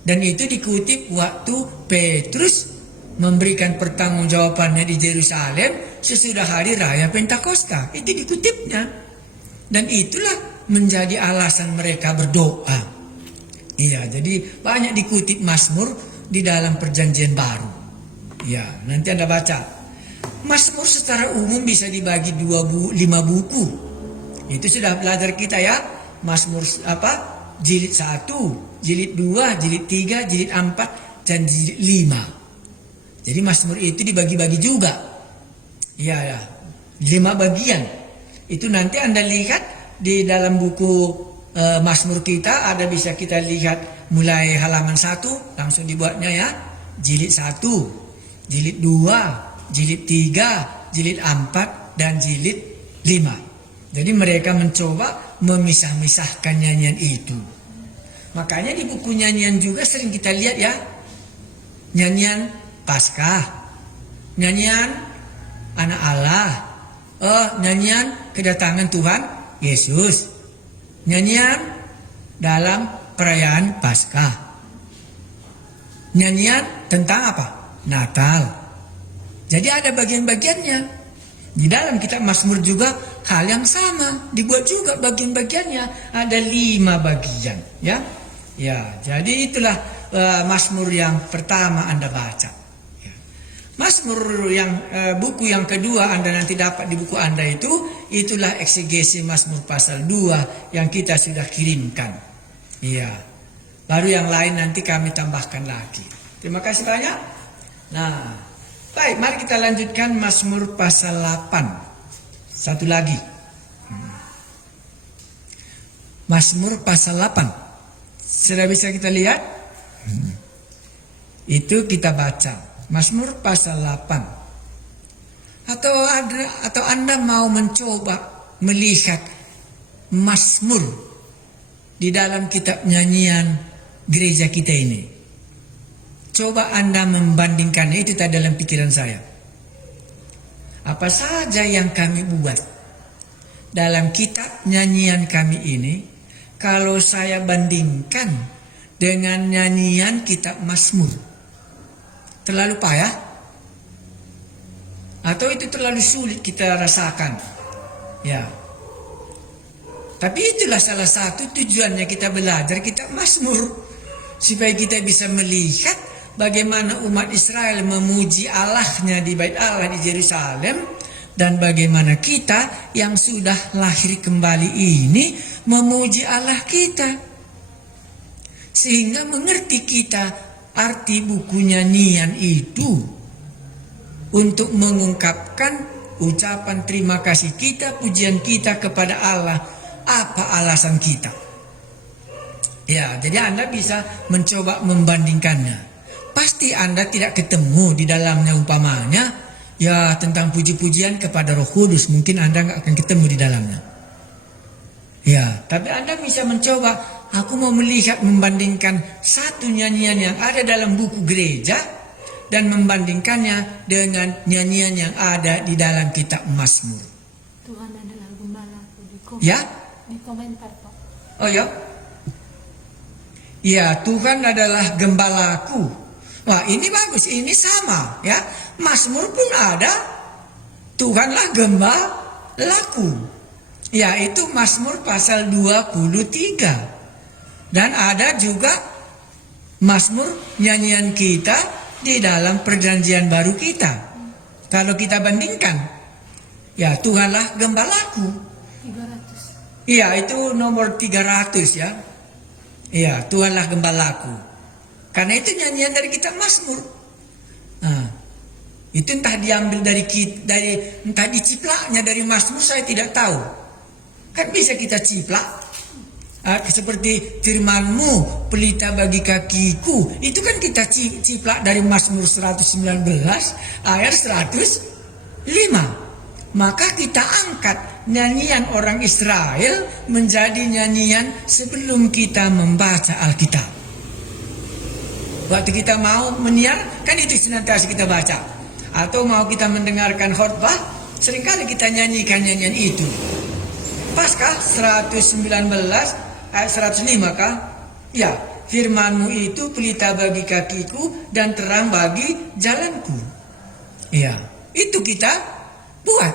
Dan itu dikutip waktu Petrus memberikan pertanggungjawabannya di Yerusalem sesudah hari raya Pentakosta. Itu dikutipnya. Dan itulah menjadi alasan mereka berdoa. Iya, jadi banyak dikutip Mazmur di dalam perjanjian baru. Ya, nanti Anda baca. Mazmur secara umum bisa dibagi 5 buku. Itu sudah belajar kita ya. Mazmur jilid 1, jilid 2, jilid 3, jilid 4, dan jilid 5. Jadi Mazmur itu dibagi-bagi juga. Ya, ya. 5 bagian. Itu nanti Anda lihat di dalam buku Mazmur kita, ada bisa kita lihat mulai halaman 1 langsung dibuatnya ya. Jilid 1, jilid 2, jilid 3, jilid 4, dan jilid 5. Jadi mereka mencoba memisah-misahkan nyanyian itu. Makanya di buku nyanyian juga sering kita lihat ya. Nyanyian Paskah, nyanyian Anak Allah, nyanyian kedatangan Tuhan Yesus, nyanyian dalam perayaan Paskah, nyanyian tentang apa? Natal. Jadi ada bagian-bagiannya. Di dalam kitab Mazmur juga hal yang sama, dibuat juga bagian-bagiannya, ada 5 bagian, ya. Ya, jadi itulah Mazmur yang pertama Anda baca. Ya. Mazmur yang buku yang kedua Anda nanti dapat di buku Anda itulah eksegesi Mazmur pasal 2 yang kita sudah kirimkan. Iya. Baru yang lain nanti kami tambahkan lagi. Terima kasih banyak. Nah, baik, mari kita lanjutkan Mazmur pasal 8. Satu lagi. Mazmur pasal 8. Sudah bisa kita lihat? Itu kita baca. Mazmur pasal 8. Atau Anda mau mencoba melihat Mazmur di dalam kitab nyanyian gereja kita ini. Coba Anda membandingkannya, itu tadi dalam pikiran saya. Apa saja yang kami buat dalam kitab nyanyian kami ini, kalau saya bandingkan dengan nyanyian kitab Mazmur, terlalu payah? Atau itu terlalu sulit kita rasakan? Ya. Tapi itulah salah satu tujuannya kita belajar kitab Mazmur, supaya kita bisa melihat bagaimana umat Israel memuji Allahnya di Bait Allah di Yerusalem, dan bagaimana kita yang sudah lahir kembali ini memuji Allah kita, sehingga mengerti kita arti buku nyanyian itu untuk mengungkapkan ucapan terima kasih kita, pujian kita kepada Allah. Apa alasan kita? Ya, jadi Anda bisa mencoba membandingkannya. Pasti Anda tidak ketemu di dalamnya umpamanya ya tentang puji-pujian kepada Roh Kudus, mungkin Anda nggak akan ketemu di dalamnya. Ya, tapi Anda bisa mencoba, aku mau melihat membandingkan satu nyanyian yang ada dalam buku gereja dan membandingkannya dengan nyanyian yang ada di dalam kitab Mazmur. Tuhan adalah gembalaku di komentar Pak. Oh ya? Ya, Tuhan adalah gembalaku. Wah, ini bagus, ini sama ya. Mazmur pun ada, Tuhanlah gembalaku. Ya, itu Mazmur pasal 23. Dan ada juga Mazmur nyanyian kita di dalam perjanjian baru kita. Kalau kita bandingkan, ya Tuhanlah gembalaku. 300. Iya, itu nomor 300 ya. Iya, Tuhanlah gembalaku. Karena itu nyanyian dari kitab Mazmur. Nah, itu entah diambil entah diciplaknya dari Mazmur, saya tidak tahu. Kan bisa kita ciplak. Seperti firman-Mu pelita bagi kakiku, itu kan kita ciplak dari Mazmur 119 ayat 105. Maka kita angkat nyanyian orang Israel menjadi nyanyian sebelum kita membaca Alkitab. Waktu kita mau menyiar, kan itu senantiasa kita baca. Atau mau kita mendengarkan khotbah, seringkali kita nyanyikan nyanyian itu. Paskah 119 ayat 105 kah? Ya, firman-Mu itu pelita bagi kakiku dan terang bagi jalanku. Ya, itu kita buat.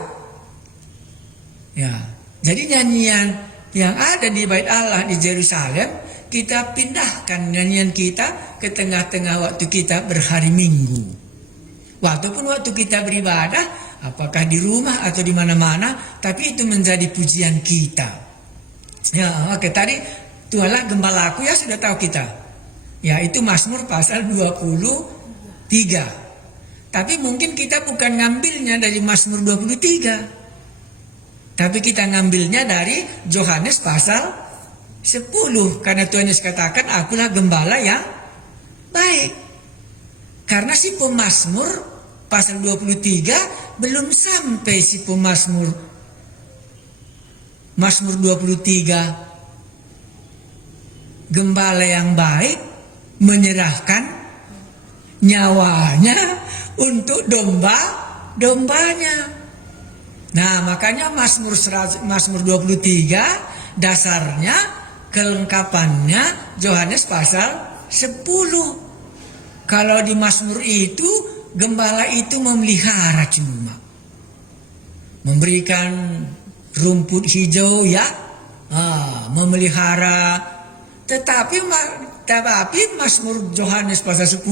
Ya, jadi nyanyian yang ada di Bait Allah di Yerusalem, kita pindahkan nyanyian kita ke tengah-tengah waktu kita berhari Minggu. Waktu kita beribadah, apakah di rumah atau di mana-mana, tapi itu menjadi pujian kita. Ya, oke, tadi Tuhanlah gembalaku, ya sudah tahu kita. Ya, itu Mazmur pasal 23. Tapi mungkin kita bukan ngambilnya dari Mazmur 23. Tapi kita ngambilnya dari Yohanes pasal 10. Karena Tuhan Yesus katakan, akulah gembala yang baik. Karena si pemazmur pasal 23 belum sampai si pemazmur Mazmur 23. Gembala yang baik menyerahkan nyawanya untuk domba-dombanya. Nah, makanya Mazmur 23 dasarnya, kelengkapannya Yohanes pasal 10. Kalau di Mazmur itu gembala itu memelihara, cuma memberikan rumput hijau, ya, memelihara. Tetapi Mazmur Yohanes pasal 10,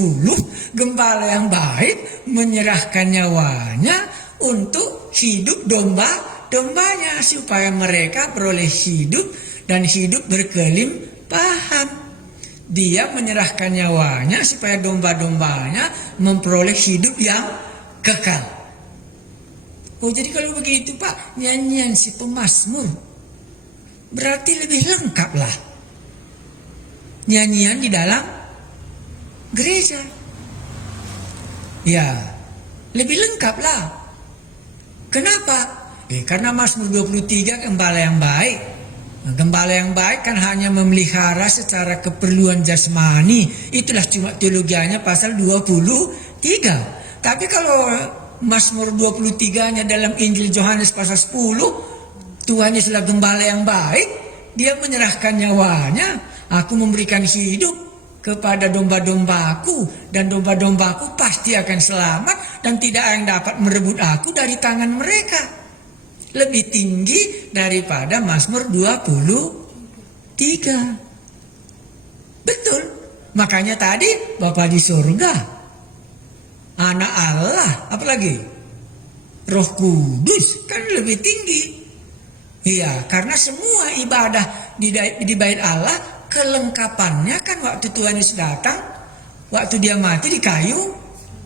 gembala yang baik menyerahkan nyawanya untuk hidup domba-dombanya, supaya mereka beroleh hidup dan hidup berkelimpahan. Dia menyerahkan nyawanya supaya domba-dombanya memperoleh hidup yang kekal. Oh, jadi kalau begitu Pak, nyanyian si pemazmur berarti lebih lengkap lah nyanyian di dalam gereja. Ya, lebih lengkap lah. Kenapa? Karena Mazmur 23 gembala yang baik. Gembala yang baik kan hanya memelihara secara keperluan jasmani. Itulah cuma teologianya pasal 23. Tapi kalau Mazmur 23-nya dalam Injil Yohanes pasal 10, Tuhan Yesuslah gembala yang baik. Dia menyerahkan nyawanya. Aku memberikan hidup kepada domba-dombaku, dan domba-dombaku pasti akan selamat, dan tidak ada yang dapat merebut aku dari tangan mereka. Lebih tinggi daripada Mazmur 23. Betul. Makanya tadi Bapa di surga, Anak Allah, apalagi Roh Kudus, kan lebih tinggi. Iya, karena semua ibadah di bait Allah, kelengkapannya kan waktu Tuhan Yesus datang, waktu dia mati di kayu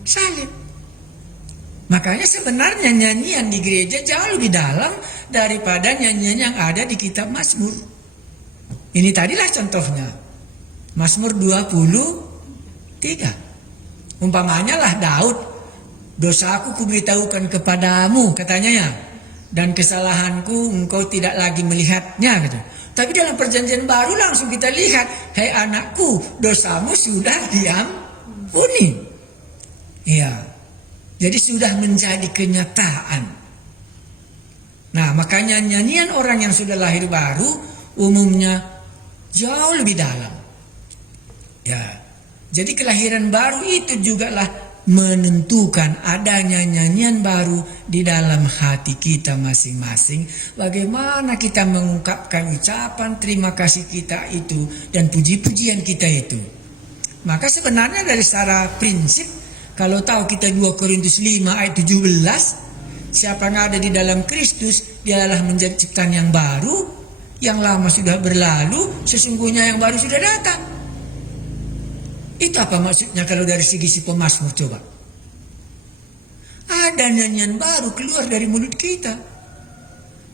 salib. Makanya sebenarnya nyanyian di gereja jauh lebih dalam daripada nyanyian yang ada di kitab Mazmur. Ini tadilah contohnya. Mazmur 23. Umpamanya lah Daud, dosaku kuberitahukan kepadamu, katanya ya, dan kesalahanku engkau tidak lagi melihatnya, gitu. Tapi dalam perjanjian baru langsung kita lihat, hei anakku, dosamu sudah diampuni. Iya. Jadi sudah menjadi kenyataan. Nah, makanya nyanyian orang yang sudah lahir baru umumnya jauh lebih dalam. Ya. Jadi kelahiran baru itu jugalah menentukan adanya nyanyian baru di dalam hati kita masing-masing. Bagaimana kita mengungkapkan ucapan terima kasih kita itu dan puji-pujian kita itu. Maka sebenarnya dari secara prinsip, kalau tahu kita 2 Korintus 5 ayat 17, siapa yang ada di dalam Kristus, dia adalah menjadi ciptaan yang baru, yang lama sudah berlalu, sesungguhnya yang baru sudah datang. Itu apa maksudnya kalau dari segi si pemazmur, coba? Ada nyanyian baru keluar dari mulut kita.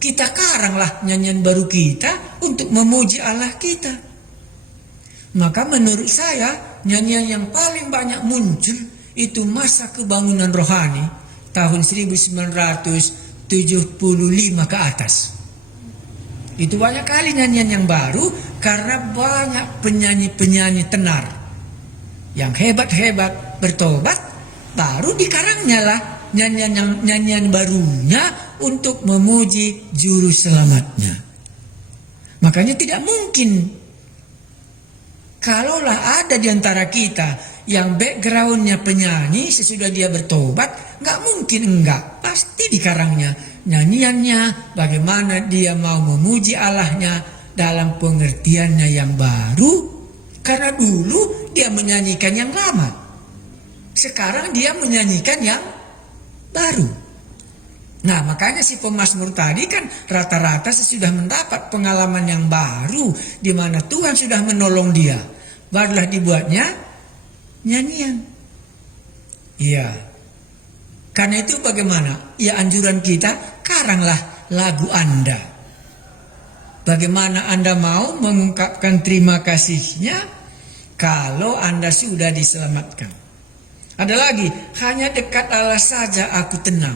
Kita karanglah nyanyian baru kita untuk memuji Allah kita. Maka menurut saya, nyanyian yang paling banyak muncul itu masa kebangunan rohani tahun 1975 ke atas. Itu banyak kali nyanyian yang baru karena banyak penyanyi-penyanyi tenar yang hebat-hebat bertobat, baru dikarangnya lah nyanyian barunya untuk memuji juru selamatnya. Makanya tidak mungkin kalaulah ada di antara kita yang backgroundnya penyanyi sesudah dia bertobat, nggak mungkin enggak, pasti dikarangnya nyanyiannya, bagaimana dia mau memuji Allahnya dalam pengertiannya yang baru, karena dulu dia menyanyikan yang lama, sekarang dia menyanyikan yang baru. Nah, makanya si pemazmur tadi kan rata-rata sesudah mendapat pengalaman yang baru di mana Tuhan sudah menolong dia, barulah dibuatnya nyanyian. Iya. Karena itu bagaimana? Ya, anjuran kita, karanglah lagu Anda. Bagaimana Anda mau mengungkapkan terima kasihnya kalau Anda sudah diselamatkan? Ada lagi, hanya dekat Allah saja aku tenang.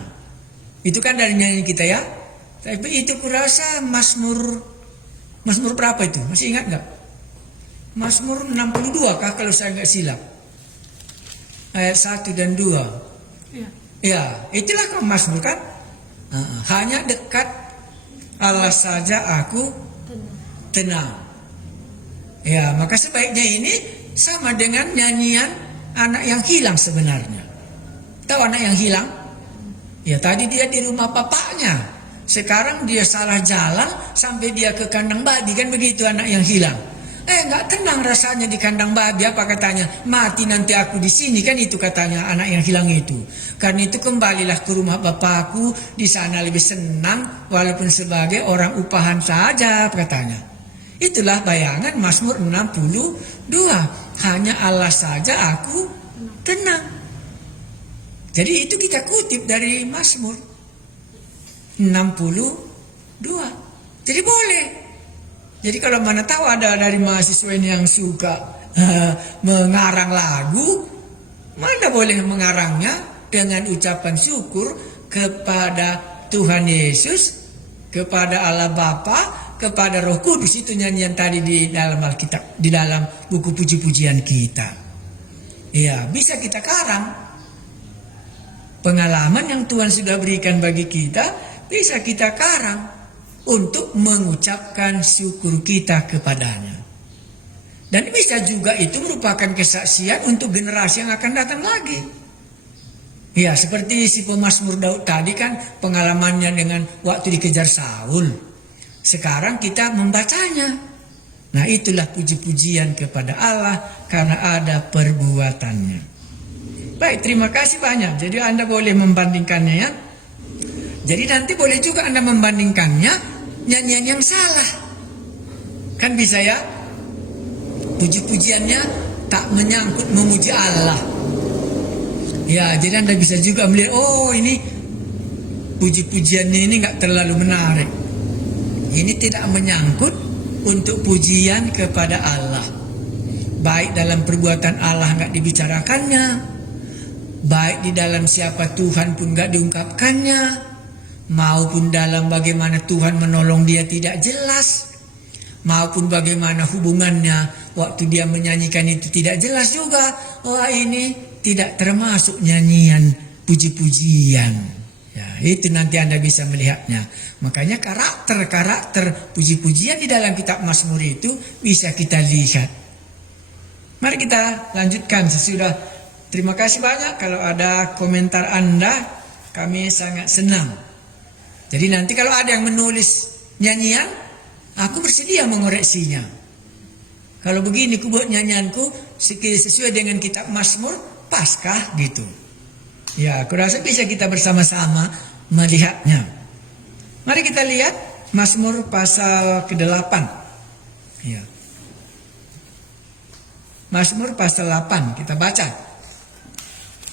Itu kan dari nyanyi kita ya. Tapi itu kurasa Mazmur berapa itu? Masih ingat nggak? Mazmur 62 kah kalau saya nggak silap? Ayat 1 dan 2. Iya. Ya, itulah kan Mazmur kan? Hanya dekat Allah saja aku tenang. Ya, maka sebaiknya ini sama dengan nyanyian anak yang hilang sebenarnya. Tahu anak yang hilang? Ya, tadi dia di rumah bapaknya. Sekarang dia salah jalan sampai dia ke kandang babi, kan begitu anak yang hilang. Nggak tenang rasanya di kandang babi. Apa katanya? Mati nanti aku di sini, kan itu katanya anak yang hilang itu. Karena itu kembalilah ke rumah bapakku, di sana lebih senang walaupun sebagai orang upahan saja katanya. Itulah bayangan Mazmur 62. Hanya Allah saja aku tenang. Jadi itu kita kutip dari Mazmur 62. Jadi boleh. Jadi kalau mana tahu ada dari mahasiswa ini yang suka mengarang lagu, mana boleh mengarangnya dengan ucapan syukur kepada Tuhan Yesus, kepada Allah Bapa, kepada Roh Kudus. Itu nyanyian tadi di dalam Alkitab, di dalam buku puji-pujian kita. Iya, bisa kita karang. Pengalaman yang Tuhan sudah berikan bagi kita, bisa kita karang untuk mengucapkan syukur kita kepadanya. Dan bisa juga itu merupakan kesaksian untuk generasi yang akan datang lagi. Ya, seperti si pemazmur Daud tadi kan pengalamannya dengan waktu dikejar Saul. Sekarang kita membacanya. Nah, itulah puji-pujian kepada Allah karena ada perbuatannya. Baik, terima kasih banyak. Jadi Anda boleh membandingkannya ya. Jadi nanti boleh juga Anda membandingkannya nyanyian yang salah. Kan bisa ya. Puji-pujiannya tak menyangkut memuji Allah. Ya, jadi Anda bisa juga melihat, oh ini puji-pujiannya ini gak terlalu menarik. Ini tidak menyangkut untuk pujian kepada Allah. Baik dalam perbuatan Allah gak dibicarakannya, baik di dalam siapa Tuhan pun gak diungkapkannya, maupun dalam bagaimana Tuhan menolong dia tidak jelas, maupun bagaimana hubungannya waktu dia menyanyikan itu tidak jelas juga. Wah, ini tidak termasuk nyanyian puji-pujian. Ya, itu nanti Anda bisa melihatnya. Makanya karakter puji-pujian di dalam kitab Mazmur itu bisa kita lihat. Mari kita lanjutkan sesudah. Terima kasih banyak. Kalau ada komentar Anda, kami sangat senang. Jadi nanti kalau ada yang menulis nyanyian, aku bersedia mengoreksinya. Kalau begini ku buat nyanyianku sesuai dengan kitab Mazmur, paskah gitu. Ya, aku rasa bisa kita bersama-sama melihatnya. Mari kita lihat Mazmur pasal ke-8. Ya. Mazmur pasal 8 kita baca.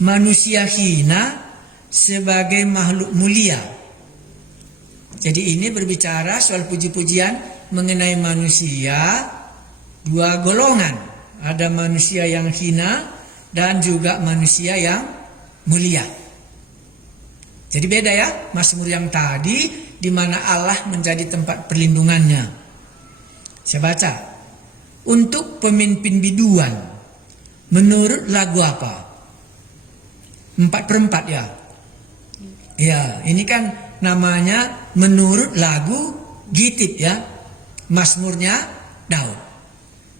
Manusia hina sebagai makhluk mulia. Jadi ini berbicara soal puji-pujian mengenai manusia dua golongan. Ada manusia yang hina dan juga manusia yang mulia. Jadi beda ya, Mazmur yang tadi di mana Allah menjadi tempat perlindungannya. Saya baca. Untuk pemimpin biduan, menurut lagu apa? 4/4 ya. Ya, ini kan namanya menurut lagu Gitit ya. Mazmurnya Daud.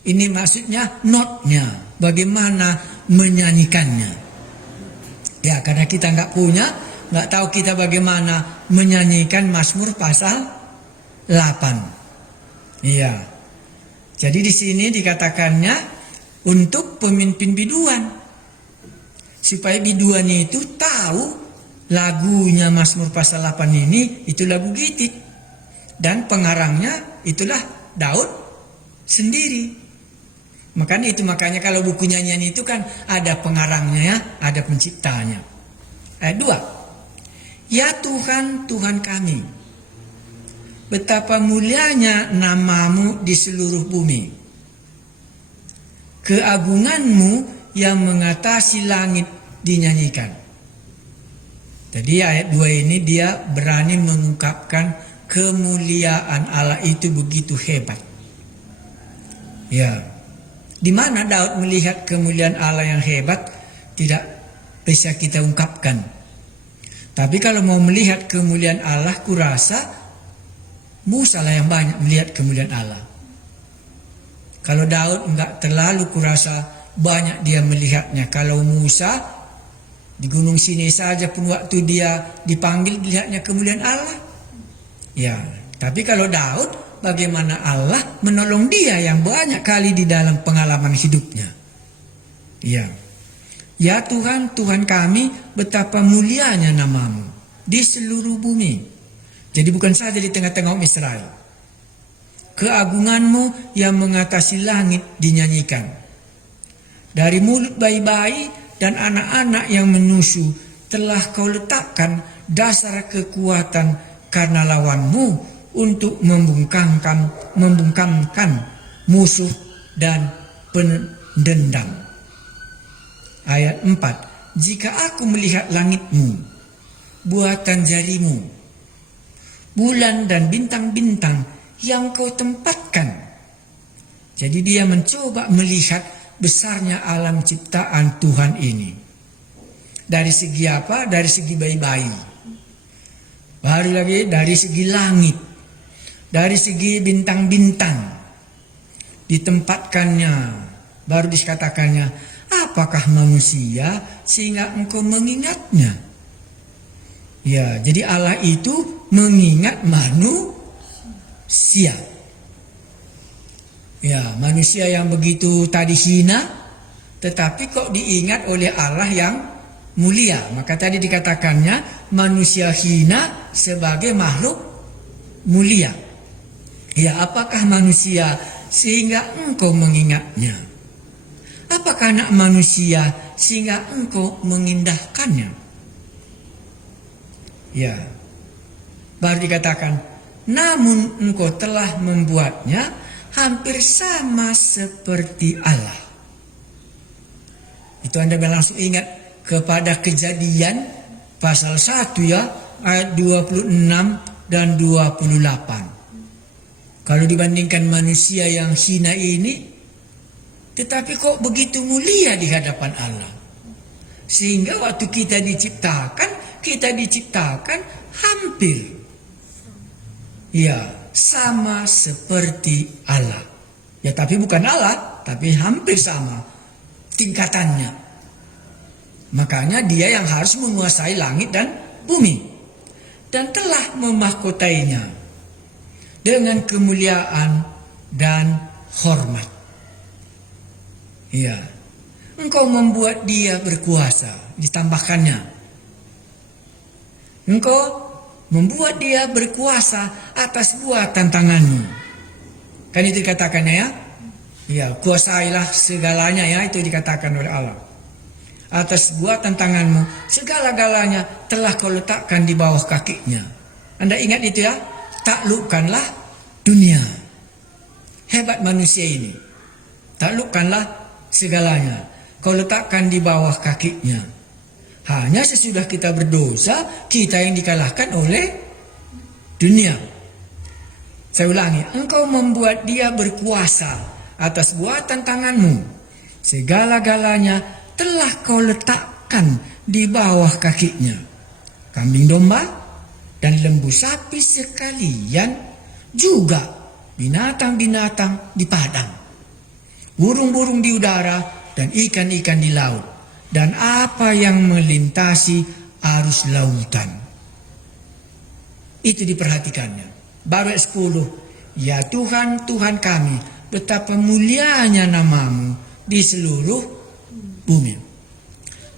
Ini maksudnya notnya, bagaimana menyanyikannya. Ya, karena kita nggak tahu kita bagaimana menyanyikan Mazmur pasal 8. Iya. Jadi di sini dikatakannya untuk pemimpin biduan. Supaya biduannya itu tahu lagunya Mazmur pasal 8 ini itu lagu Gitit. Dan pengarangnya itulah Daud sendiri. Makanya kalau buku nyanyian itu kan ada pengarangnya ya, ada penciptanya. Ayat 2. Ya Tuhan, Tuhan kami, betapa mulianya namamu di seluruh bumi. Keagunganmu yang mengatasi langit dinyanyikan. Jadi ayat 2 ini dia berani mengungkapkan kemuliaan Allah itu begitu hebat. Ya, di mana Daud melihat kemuliaan Allah yang hebat tidak bisa kita ungkapkan. Tapi kalau mau melihat kemuliaan Allah, kurasa Musa lah yang banyak melihat kemuliaan Allah. Kalau Daud enggak terlalu kurasa banyak dia melihatnya. Kalau Musa di Gunung Sinai saja pun waktu dia dipanggil dilihatnya kemuliaan Allah. Ya, tapi kalau Daud, bagaimana Allah menolong dia yang banyak kali di dalam pengalaman hidupnya. Ya, ya Tuhan, Tuhan kami, betapa mulianya namamu di seluruh bumi. Jadi bukan saja di tengah-tengah Israel. Keagunganmu yang mengatasi langit dinyanyikan. Dari mulut bayi-bayi dan anak-anak yang menyusu telah kau letakkan dasar kekuatan karena lawanmu untuk membungkamkan musuh dan pendendam. Ayat 4. Jika aku melihat langitmu, buatan jarimu, bulan dan bintang-bintang yang kau tempatkan. Jadi dia mencoba melihat besarnya alam ciptaan Tuhan ini. Dari segi apa? Dari segi bayi-bayi. Baru lagi dari segi langit, dari segi bintang-bintang ditempatkannya, baru dikatakannya, apakah manusia sehingga engkau mengingatnya? Ya, jadi Allah itu mengingat manusia. Ya, manusia yang begitu tadi hina, tetapi kok diingat oleh Allah yang mulia. Maka tadi dikatakannya manusia hina sebagai makhluk mulia. Ya, apakah manusia sehingga engkau mengingatnya? Apakah anak manusia sehingga engkau mengindahkannya? Ya, baru dikatakan, namun engkau telah membuatnya hampir sama seperti Allah. Itu Anda langsung ingat kepada Kejadian pasal 1 ya, ayat 26 dan 28. Kalau dibandingkan manusia yang hina ini, tetapi kok begitu mulia di hadapan Allah. Sehingga waktu kita diciptakan hampir ya sama seperti Allah. Ya tapi bukan Allah, tapi hampir sama tingkatannya. Makanya dia yang harus menguasai langit dan bumi. Dan telah memahkotainya dengan kemuliaan dan hormat. Ya, engkau membuat dia berkuasa, ditambahkannya. Engkau membuat dia berkuasa atas buatan tanganmu. Kan itu dikatakannya ya. Ya, kuasailah segalanya ya, itu dikatakan oleh Allah. Atas buatan tanganmu, segala-galanya telah kau letakkan di bawah kakinya. Anda ingat itu ya? Taklukkanlah dunia. Hebat manusia ini. Taklukkanlah segalanya. Kau letakkan di bawah kakinya. Hanya sesudah kita berdosa, kita yang dikalahkan oleh dunia. Saya ulangi, engkau membuat dia berkuasa atas buatan tanganmu. Segala-galanya telah kau letakkan di bawah kakinya. Kambing domba dan lembu sapi sekalian, juga binatang-binatang di padang, burung-burung di udara dan ikan-ikan di laut, dan apa yang melintasi arus lautan. Itu diperhatikannya. Baru ayat 10. Ya Tuhan, Tuhan kami, betapa mulianya namamu di seluruh bumi.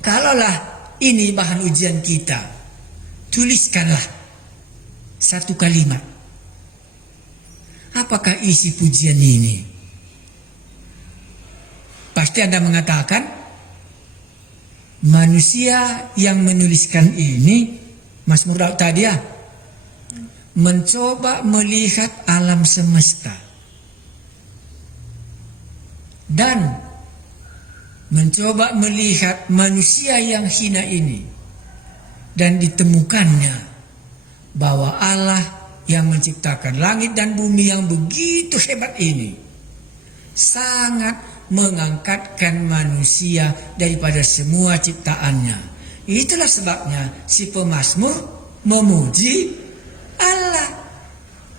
Kalaulah ini bahan ujian kita, tuliskanlah satu kalimat. Apakah isi pujian ini? Pasti Anda mengatakan, manusia yang menuliskan ini, Mazmur Daud tadi ya, mencoba melihat alam semesta dan mencoba melihat manusia yang hina ini, dan ditemukannya bahwa Allah yang menciptakan langit dan bumi yang begitu hebat ini sangat mengangkatkan manusia daripada semua ciptaannya. Itulah sebabnya si pemazmur memuji Allah,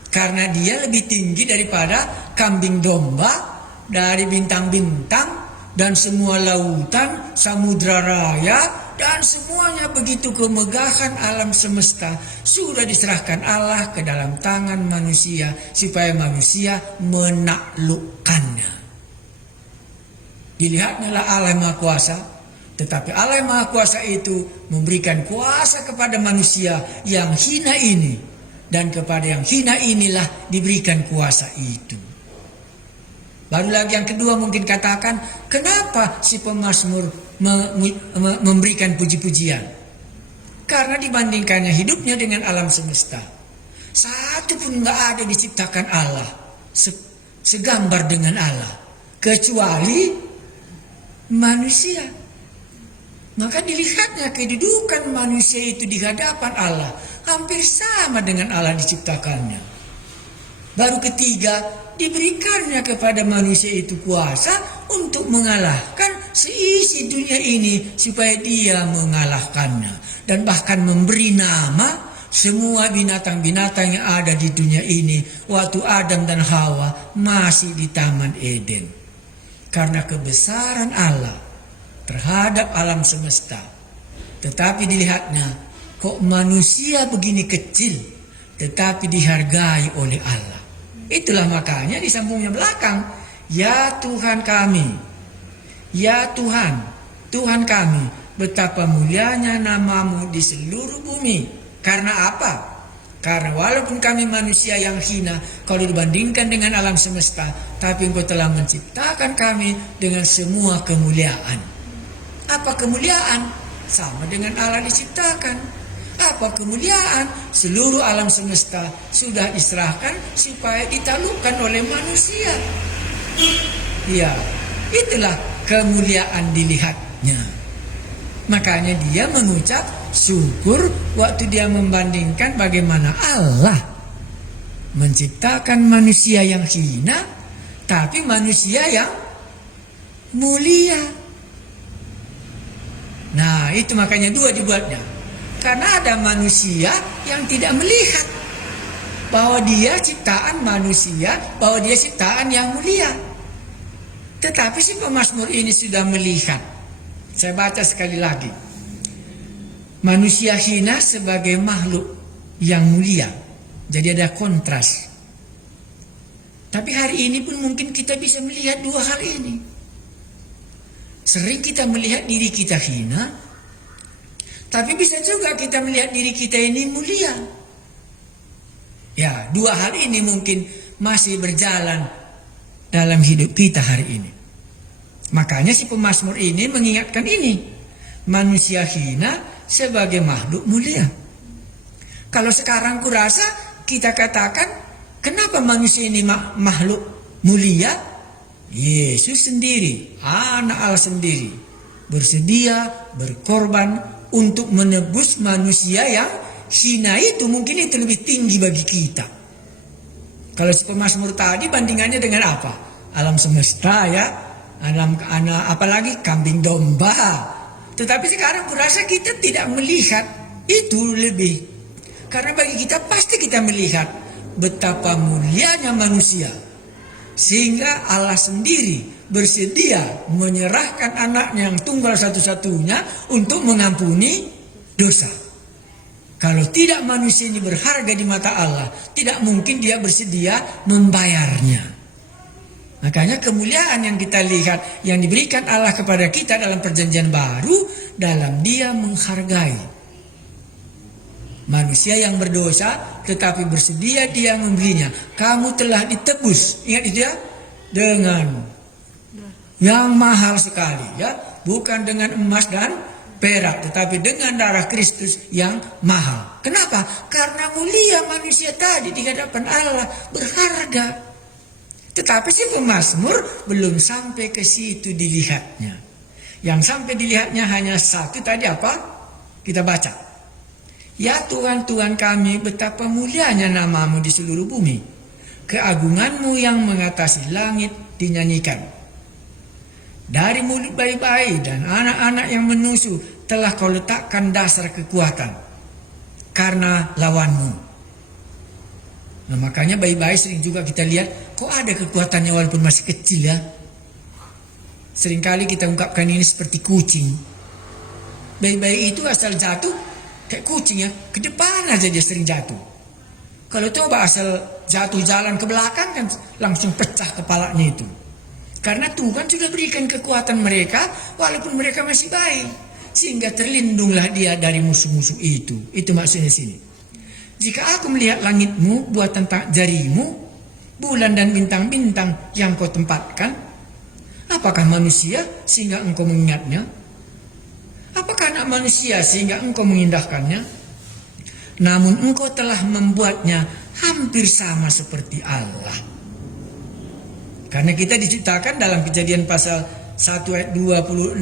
karena dia lebih tinggi daripada kambing domba, dari bintang-bintang dan semua lautan, samudra raya, dan semuanya begitu kemegahan alam semesta sudah diserahkan Allah ke dalam tangan manusia supaya manusia menaklukkannya. Dilihatnya lah Allah yang Maha Kuasa, tetapi Allah yang Maha Kuasa itu memberikan kuasa kepada manusia yang hina ini, dan kepada yang hina inilah diberikan kuasa itu. Baru lagi yang kedua mungkin katakan, kenapa si pemazmur memberikan puji-pujian? Karena dibandingkannya hidupnya dengan alam semesta, satu pun nggak ada diciptakan Allah segambar dengan Allah kecuali manusia. Maka dilihatnya kedudukan manusia itu di hadapan Allah hampir sama dengan Allah diciptakannya. Baru ketiga, diberikannya kepada manusia itu kuasa untuk mengalahkan seisi dunia ini supaya dia mengalahkannya, dan bahkan memberi nama semua binatang-binatang yang ada di dunia ini waktu Adam dan Hawa masih di Taman Eden. Karena kebesaran Allah terhadap alam semesta. Tetapi dilihatnya, kok manusia begini kecil tetapi dihargai oleh Allah. Itulah makanya di sambungnya belakang, ya Tuhan kami, ya Tuhan, Tuhan kami, betapa mulianya namamu di seluruh bumi. Karena apa? Karena walaupun kami manusia yang hina kalau dibandingkan dengan alam semesta, tapi Engkau telah menciptakan kami dengan semua kemuliaan. Apa kemuliaan? Sama dengan Allah diciptakan. Apa kemuliaan? Seluruh alam semesta sudah diserahkan supaya ditaklukkan oleh manusia. Ya, itulah kemuliaan dilihatnya. Makanya dia mengucap syukur waktu dia membandingkan bagaimana Allah menciptakan manusia yang hina, tapi manusia yang mulia. Nah, itu makanya dua dibuatnya. Karena ada manusia yang tidak melihat bahwa dia ciptaan manusia, bahwa dia ciptaan yang mulia. Tetapi si pemazmur ini sudah melihat. Saya baca sekali lagi. Manusia hina sebagai makhluk yang mulia. Jadi ada kontras. Tapi hari ini pun mungkin kita bisa melihat dua hal ini. Sering kita melihat diri kita hina, tapi bisa juga kita melihat diri kita ini mulia. Ya, dua hal ini mungkin masih berjalan dalam hidup kita hari ini. Makanya si pemazmur ini mengingatkan ini. Manusia hina sebagai makhluk mulia. Kalau sekarang kurasa kita katakan, kenapa manusia ini makhluk mulia? Yesus sendiri, anak Allah sendiri, bersedia berkorban untuk menebus manusia yang hina itu. Mungkin itu lebih tinggi bagi kita. Kalau si pemazmur tadi bandingannya dengan apa? Alam semesta ya, apalagi kambing domba. Tetapi sekarang kurasa kita tidak melihat itu lebih. Karena bagi kita pasti kita melihat betapa mulianya manusia. Sehingga Allah sendiri bersedia menyerahkan anaknya yang tunggal satu-satunya untuk mengampuni dosa. Kalau tidak manusia ini berharga di mata Allah, tidak mungkin dia bersedia membayarnya. Makanya kemuliaan yang kita lihat yang diberikan Allah kepada kita dalam perjanjian baru, dalam dia menghargai. Manusia yang berdosa tetapi bersedia dia membelinya. Kamu telah ditebus. Ingat itu ya? Dengan yang mahal sekali ya. Bukan dengan emas dan perak, tetapi dengan darah Kristus yang mahal. Kenapa? Karena mulia manusia tadi di hadapan Allah, berharga. Tetapi si pemazmur belum sampai ke situ dilihatnya. Yang sampai dilihatnya hanya satu tadi apa? Kita baca. Ya Tuhan, Tuhan kami, betapa mulianya namamu di seluruh bumi. Keagunganmu yang mengatasi langit dinyanyikan. Dari mulut bayi-bayi dan anak-anak yang menusu telah kau letakkan dasar kekuatan karena lawanmu. Nah, makanya bayi-bayi sering juga kita lihat kok ada kekuatannya walaupun masih kecil ya. Seringkali kita ungkapkan ini seperti kucing. Bayi-bayi itu asal jatuh kayak kucing ya, ke depan aja dia sering jatuh. Kalau coba asal jatuh jalan ke belakang kan langsung pecah kepalanya itu. Karena Tuhan sudah berikan kekuatan mereka walaupun mereka masih bayi. Sehingga terlindunglah dia dari musuh-musuh itu. Itu maksudnya sini. Jika aku melihat langitmu, buatan jarimu, bulan dan bintang-bintang yang kau tempatkan, apakah manusia sehingga engkau mengingatnya? Apakah anak manusia sehingga engkau mengindahkannya? Namun engkau telah membuatnya hampir sama seperti Allah. Karena kita diciptakan dalam Kejadian pasal 1 ayat 26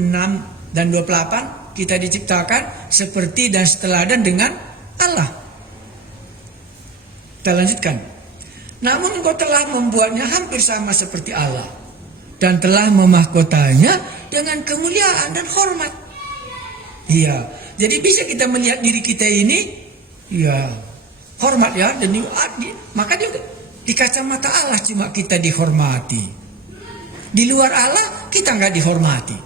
dan 28, kita diciptakan seperti dan seteladan dengan Allah. Kita lanjutkan. Namun engkau telah membuatnya hampir sama seperti Allah dan telah memahkotanya dengan kemuliaan dan hormat. Iya, jadi bisa kita melihat diri kita ini, ya hormat ya, dan maka di kacamata Allah cuma kita dihormati. Di luar Allah kita nggak dihormati.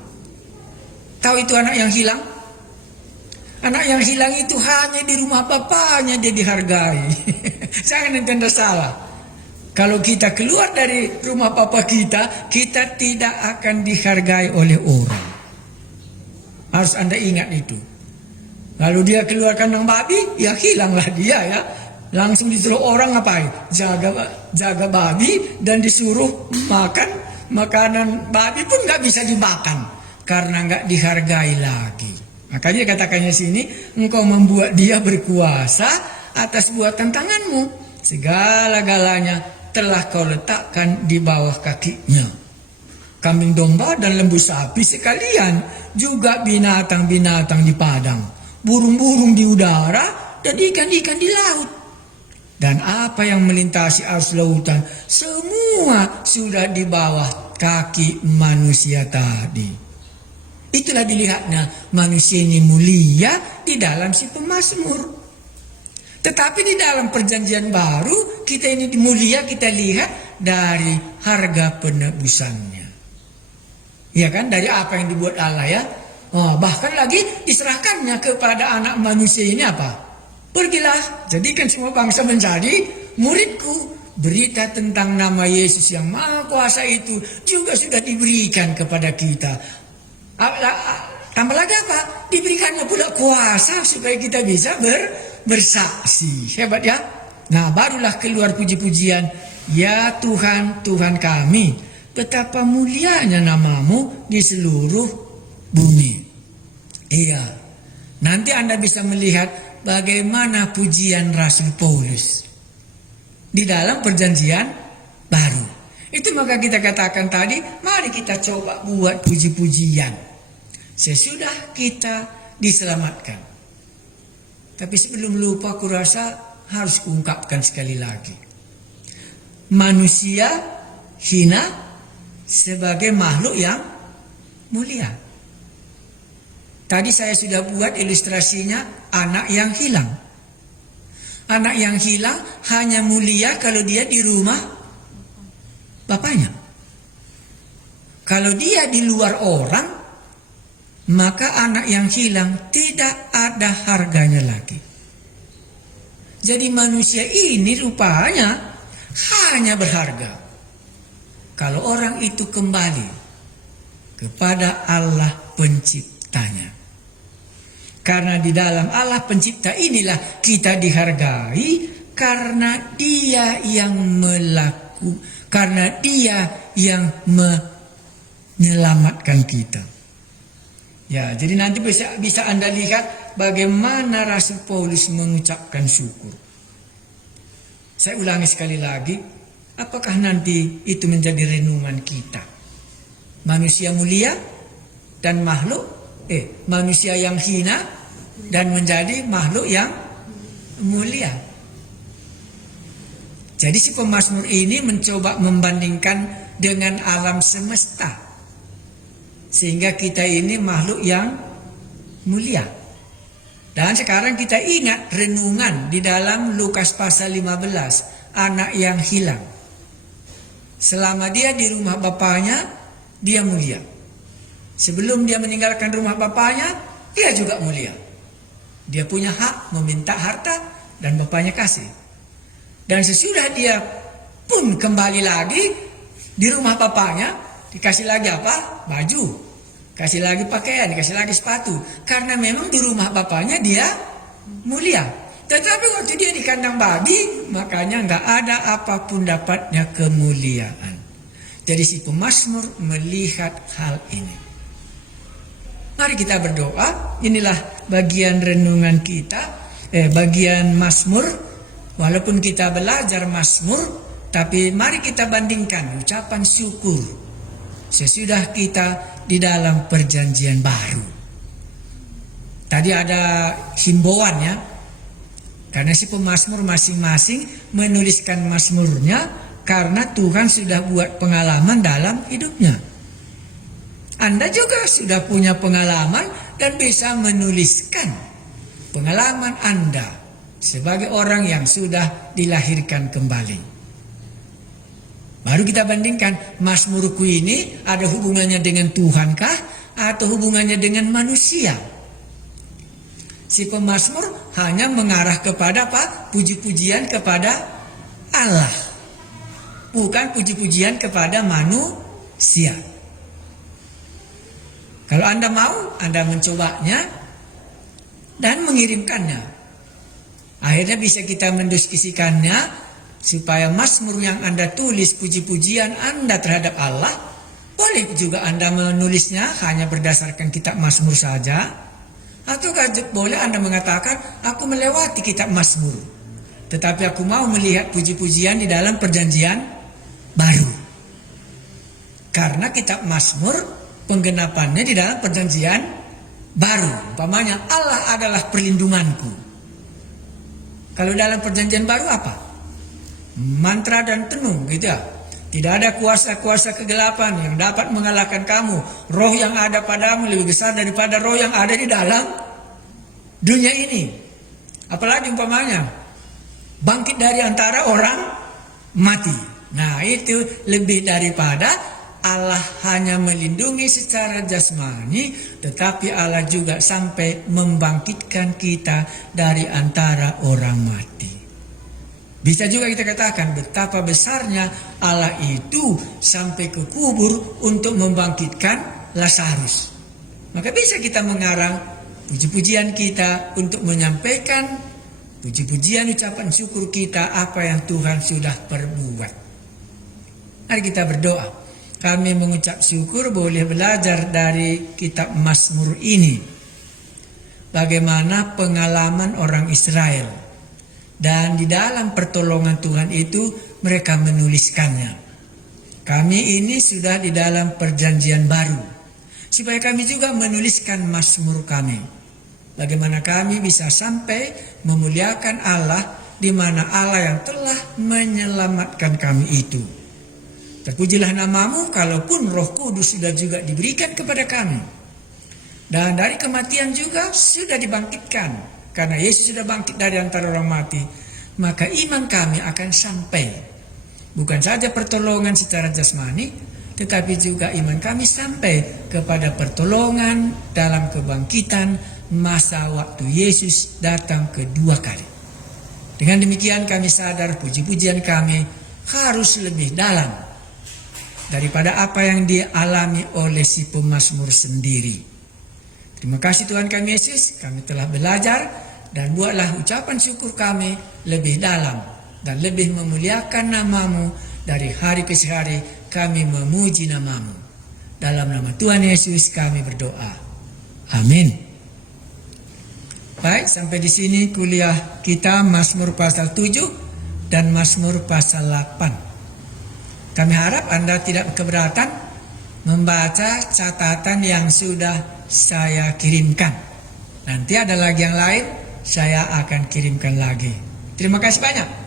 Tahu itu anak yang hilang? Anak yang hilang itu hanya di rumah bapaknya dia dihargai. Jangan entenda salah. Kalau kita keluar dari rumah papa kita, kita tidak akan dihargai oleh orang. Harus Anda ingat itu. Lalu dia keluar kandang babi, ya hilanglah dia ya. Langsung disuruh orang ngapain? Jaga babi dan disuruh makan makanan babi pun nggak bisa dimakan karena nggak dihargai lagi. Makanya katakannya sini, engkau membuat dia berkuasa atas buatan tanganmu. Segala-galanya telah kau letakkan di bawah kakinya. Kambing domba dan lembu sapi sekalian, juga binatang-binatang di padang, burung-burung di udara, dan ikan-ikan di laut. Dan apa yang melintasi arus lautan, semua sudah di bawah kaki manusia tadi. Itulah dilihatnya manusia ini mulia di dalam si pemazmur. Tetapi di dalam perjanjian baru, kita ini mulia kita lihat dari harga penebusannya. Ya kan, dari apa yang dibuat Allah ya. Oh, bahkan lagi diserahkannya kepada anak manusia ini apa? Pergilah, jadikan semua bangsa menjadi muridku. Berita tentang nama Yesus yang Maha Kuasa itu juga sudah diberikan kepada kita. Tambah lagi apa? Diberikannya pula kuasa supaya kita bisa bersaksi. Hebat ya. Nah, barulah keluar puji-pujian. Ya Tuhan, Tuhan kami, betapa mulianya namamu di seluruh bumi. Iya. Nanti Anda bisa melihat bagaimana pujian Rasul Paulus di dalam perjanjian baru. Itu maka kita katakan tadi, mari kita coba buat puji-pujian sesudah kita diselamatkan. Tapi sebelum lupa, aku rasa harus kuungkapkan sekali lagi. Manusia hina sebagai makhluk yang mulia. Tadi saya sudah buat ilustrasinya anak yang hilang. Anak yang hilang hanya mulia kalau dia di rumah bapaknya. Kalau dia di luar orang, maka anak yang hilang tidak ada harganya lagi. Jadi manusia ini rupanya hanya berharga kalau orang itu kembali kepada Allah penciptanya. Karena di dalam Allah pencipta inilah kita dihargai, karena Dia yang karena Dia yang menyelamatkan kita. Ya, jadi nanti bisa Anda lihat bagaimana Rasul Paulus mengucapkan syukur. Saya ulangi sekali lagi, apakah nanti itu menjadi renungan kita? Manusia mulia dan manusia yang hina dan menjadi makhluk yang mulia. Jadi si pemazmur ini mencoba membandingkan dengan alam semesta, sehingga kita ini makhluk yang mulia. Dan sekarang kita ingat renungan di dalam Lukas pasal 15, anak yang hilang. Selama dia di rumah bapaknya, dia mulia. Sebelum dia meninggalkan rumah bapaknya, dia juga mulia. Dia punya hak meminta harta dan bapaknya kasih. Dan sesudah dia pun kembali lagi di rumah bapaknya, dikasih lagi apa? Baju. Kasih lagi pakaian, dikasih lagi sepatu. Karena memang di rumah bapaknya dia mulia. Tetapi waktu dia di kandang babi, makanya nggak ada apapun dapatnya kemuliaan. Jadi si pemazmur melihat hal ini. Mari kita berdoa. Inilah bagian renungan kita, bagian mazmur. Walaupun kita belajar mazmur, tapi mari kita bandingkan ucapan syukur sesudah kita di dalam perjanjian baru. Tadi ada himbauan ya, karena si pemazmur masing-masing menuliskan mazmurnya karena Tuhan sudah buat pengalaman dalam hidupnya. Anda juga sudah punya pengalaman dan bisa menuliskan pengalaman Anda sebagai orang yang sudah dilahirkan kembali. Baru kita bandingkan, mazmurku ini ada hubungannya dengan Tuhankah atau hubungannya dengan manusia? Si pemazmur hanya mengarah kepada apa? Puji-pujian kepada Allah, bukan puji-pujian kepada manusia. Kalau Anda mau, Anda mencobanya dan mengirimkannya. Akhirnya bisa kita mendiskusikannya supaya mazmur yang Anda tulis, puji-pujian Anda terhadap Allah, boleh juga Anda menulisnya hanya berdasarkan kitab mazmur saja, atau boleh Anda mengatakan, aku melewati kitab mazmur, tetapi aku mau melihat puji-pujian di dalam perjanjian baru. Karena kitab mazmur penggenapannya di dalam perjanjian baru. Umpamanya Allah adalah perlindunganku. Kalau dalam perjanjian baru apa? Mantra dan tenung gitu ya. Tidak ada kuasa-kuasa kegelapan yang dapat mengalahkan kamu. Roh yang ada padamu lebih besar daripada roh yang ada di dalam dunia ini. Apalagi umpamanya bangkit dari antara orang mati. Nah, itu lebih daripada Allah hanya melindungi secara jasmani, tetapi Allah juga sampai membangkitkan kita dari antara orang mati. Bisa juga kita katakan betapa besarnya Allah itu sampai ke kubur untuk membangkitkan Lazarus. Maka bisa kita mengarang puji-pujian kita untuk menyampaikan puji-pujian, ucapan syukur kita apa yang Tuhan sudah perbuat. Mari kita berdoa. Kami mengucap syukur boleh belajar dari kitab Mazmur ini. Bagaimana pengalaman orang Israel. Dan di dalam pertolongan Tuhan itu mereka menuliskannya. Kami ini sudah di dalam perjanjian baru. Supaya kami juga menuliskan Mazmur kami. Bagaimana kami bisa sampai memuliakan Allah di mana Allah yang telah menyelamatkan kami itu. Terpujilah namamu, kalaupun Roh Kudus sudah juga diberikan kepada kami. Dan dari kematian juga sudah dibangkitkan. Karena Yesus sudah bangkit dari antara orang mati. Maka iman kami akan sampai. Bukan saja pertolongan secara jasmani, tetapi juga iman kami sampai kepada pertolongan dalam kebangkitan masa waktu Yesus datang kedua kali. Dengan demikian kami sadar puji-pujian kami harus lebih dalam daripada apa yang dialami oleh si pemazmur sendiri. Terima kasih Tuhan kami Yesus, kami telah belajar dan buatlah ucapan syukur kami lebih dalam dan lebih memuliakan nama-Mu. Dari hari ke hari kami memuji nama-Mu. Dalam nama Tuhan Yesus kami berdoa. Amin. Baik, sampai di sini kuliah kita Mazmur pasal 7 dan Mazmur pasal 8. Kami harap Anda tidak keberatan membaca catatan yang sudah saya kirimkan. Nanti ada lagi yang lain, saya akan kirimkan lagi. Terima kasih banyak.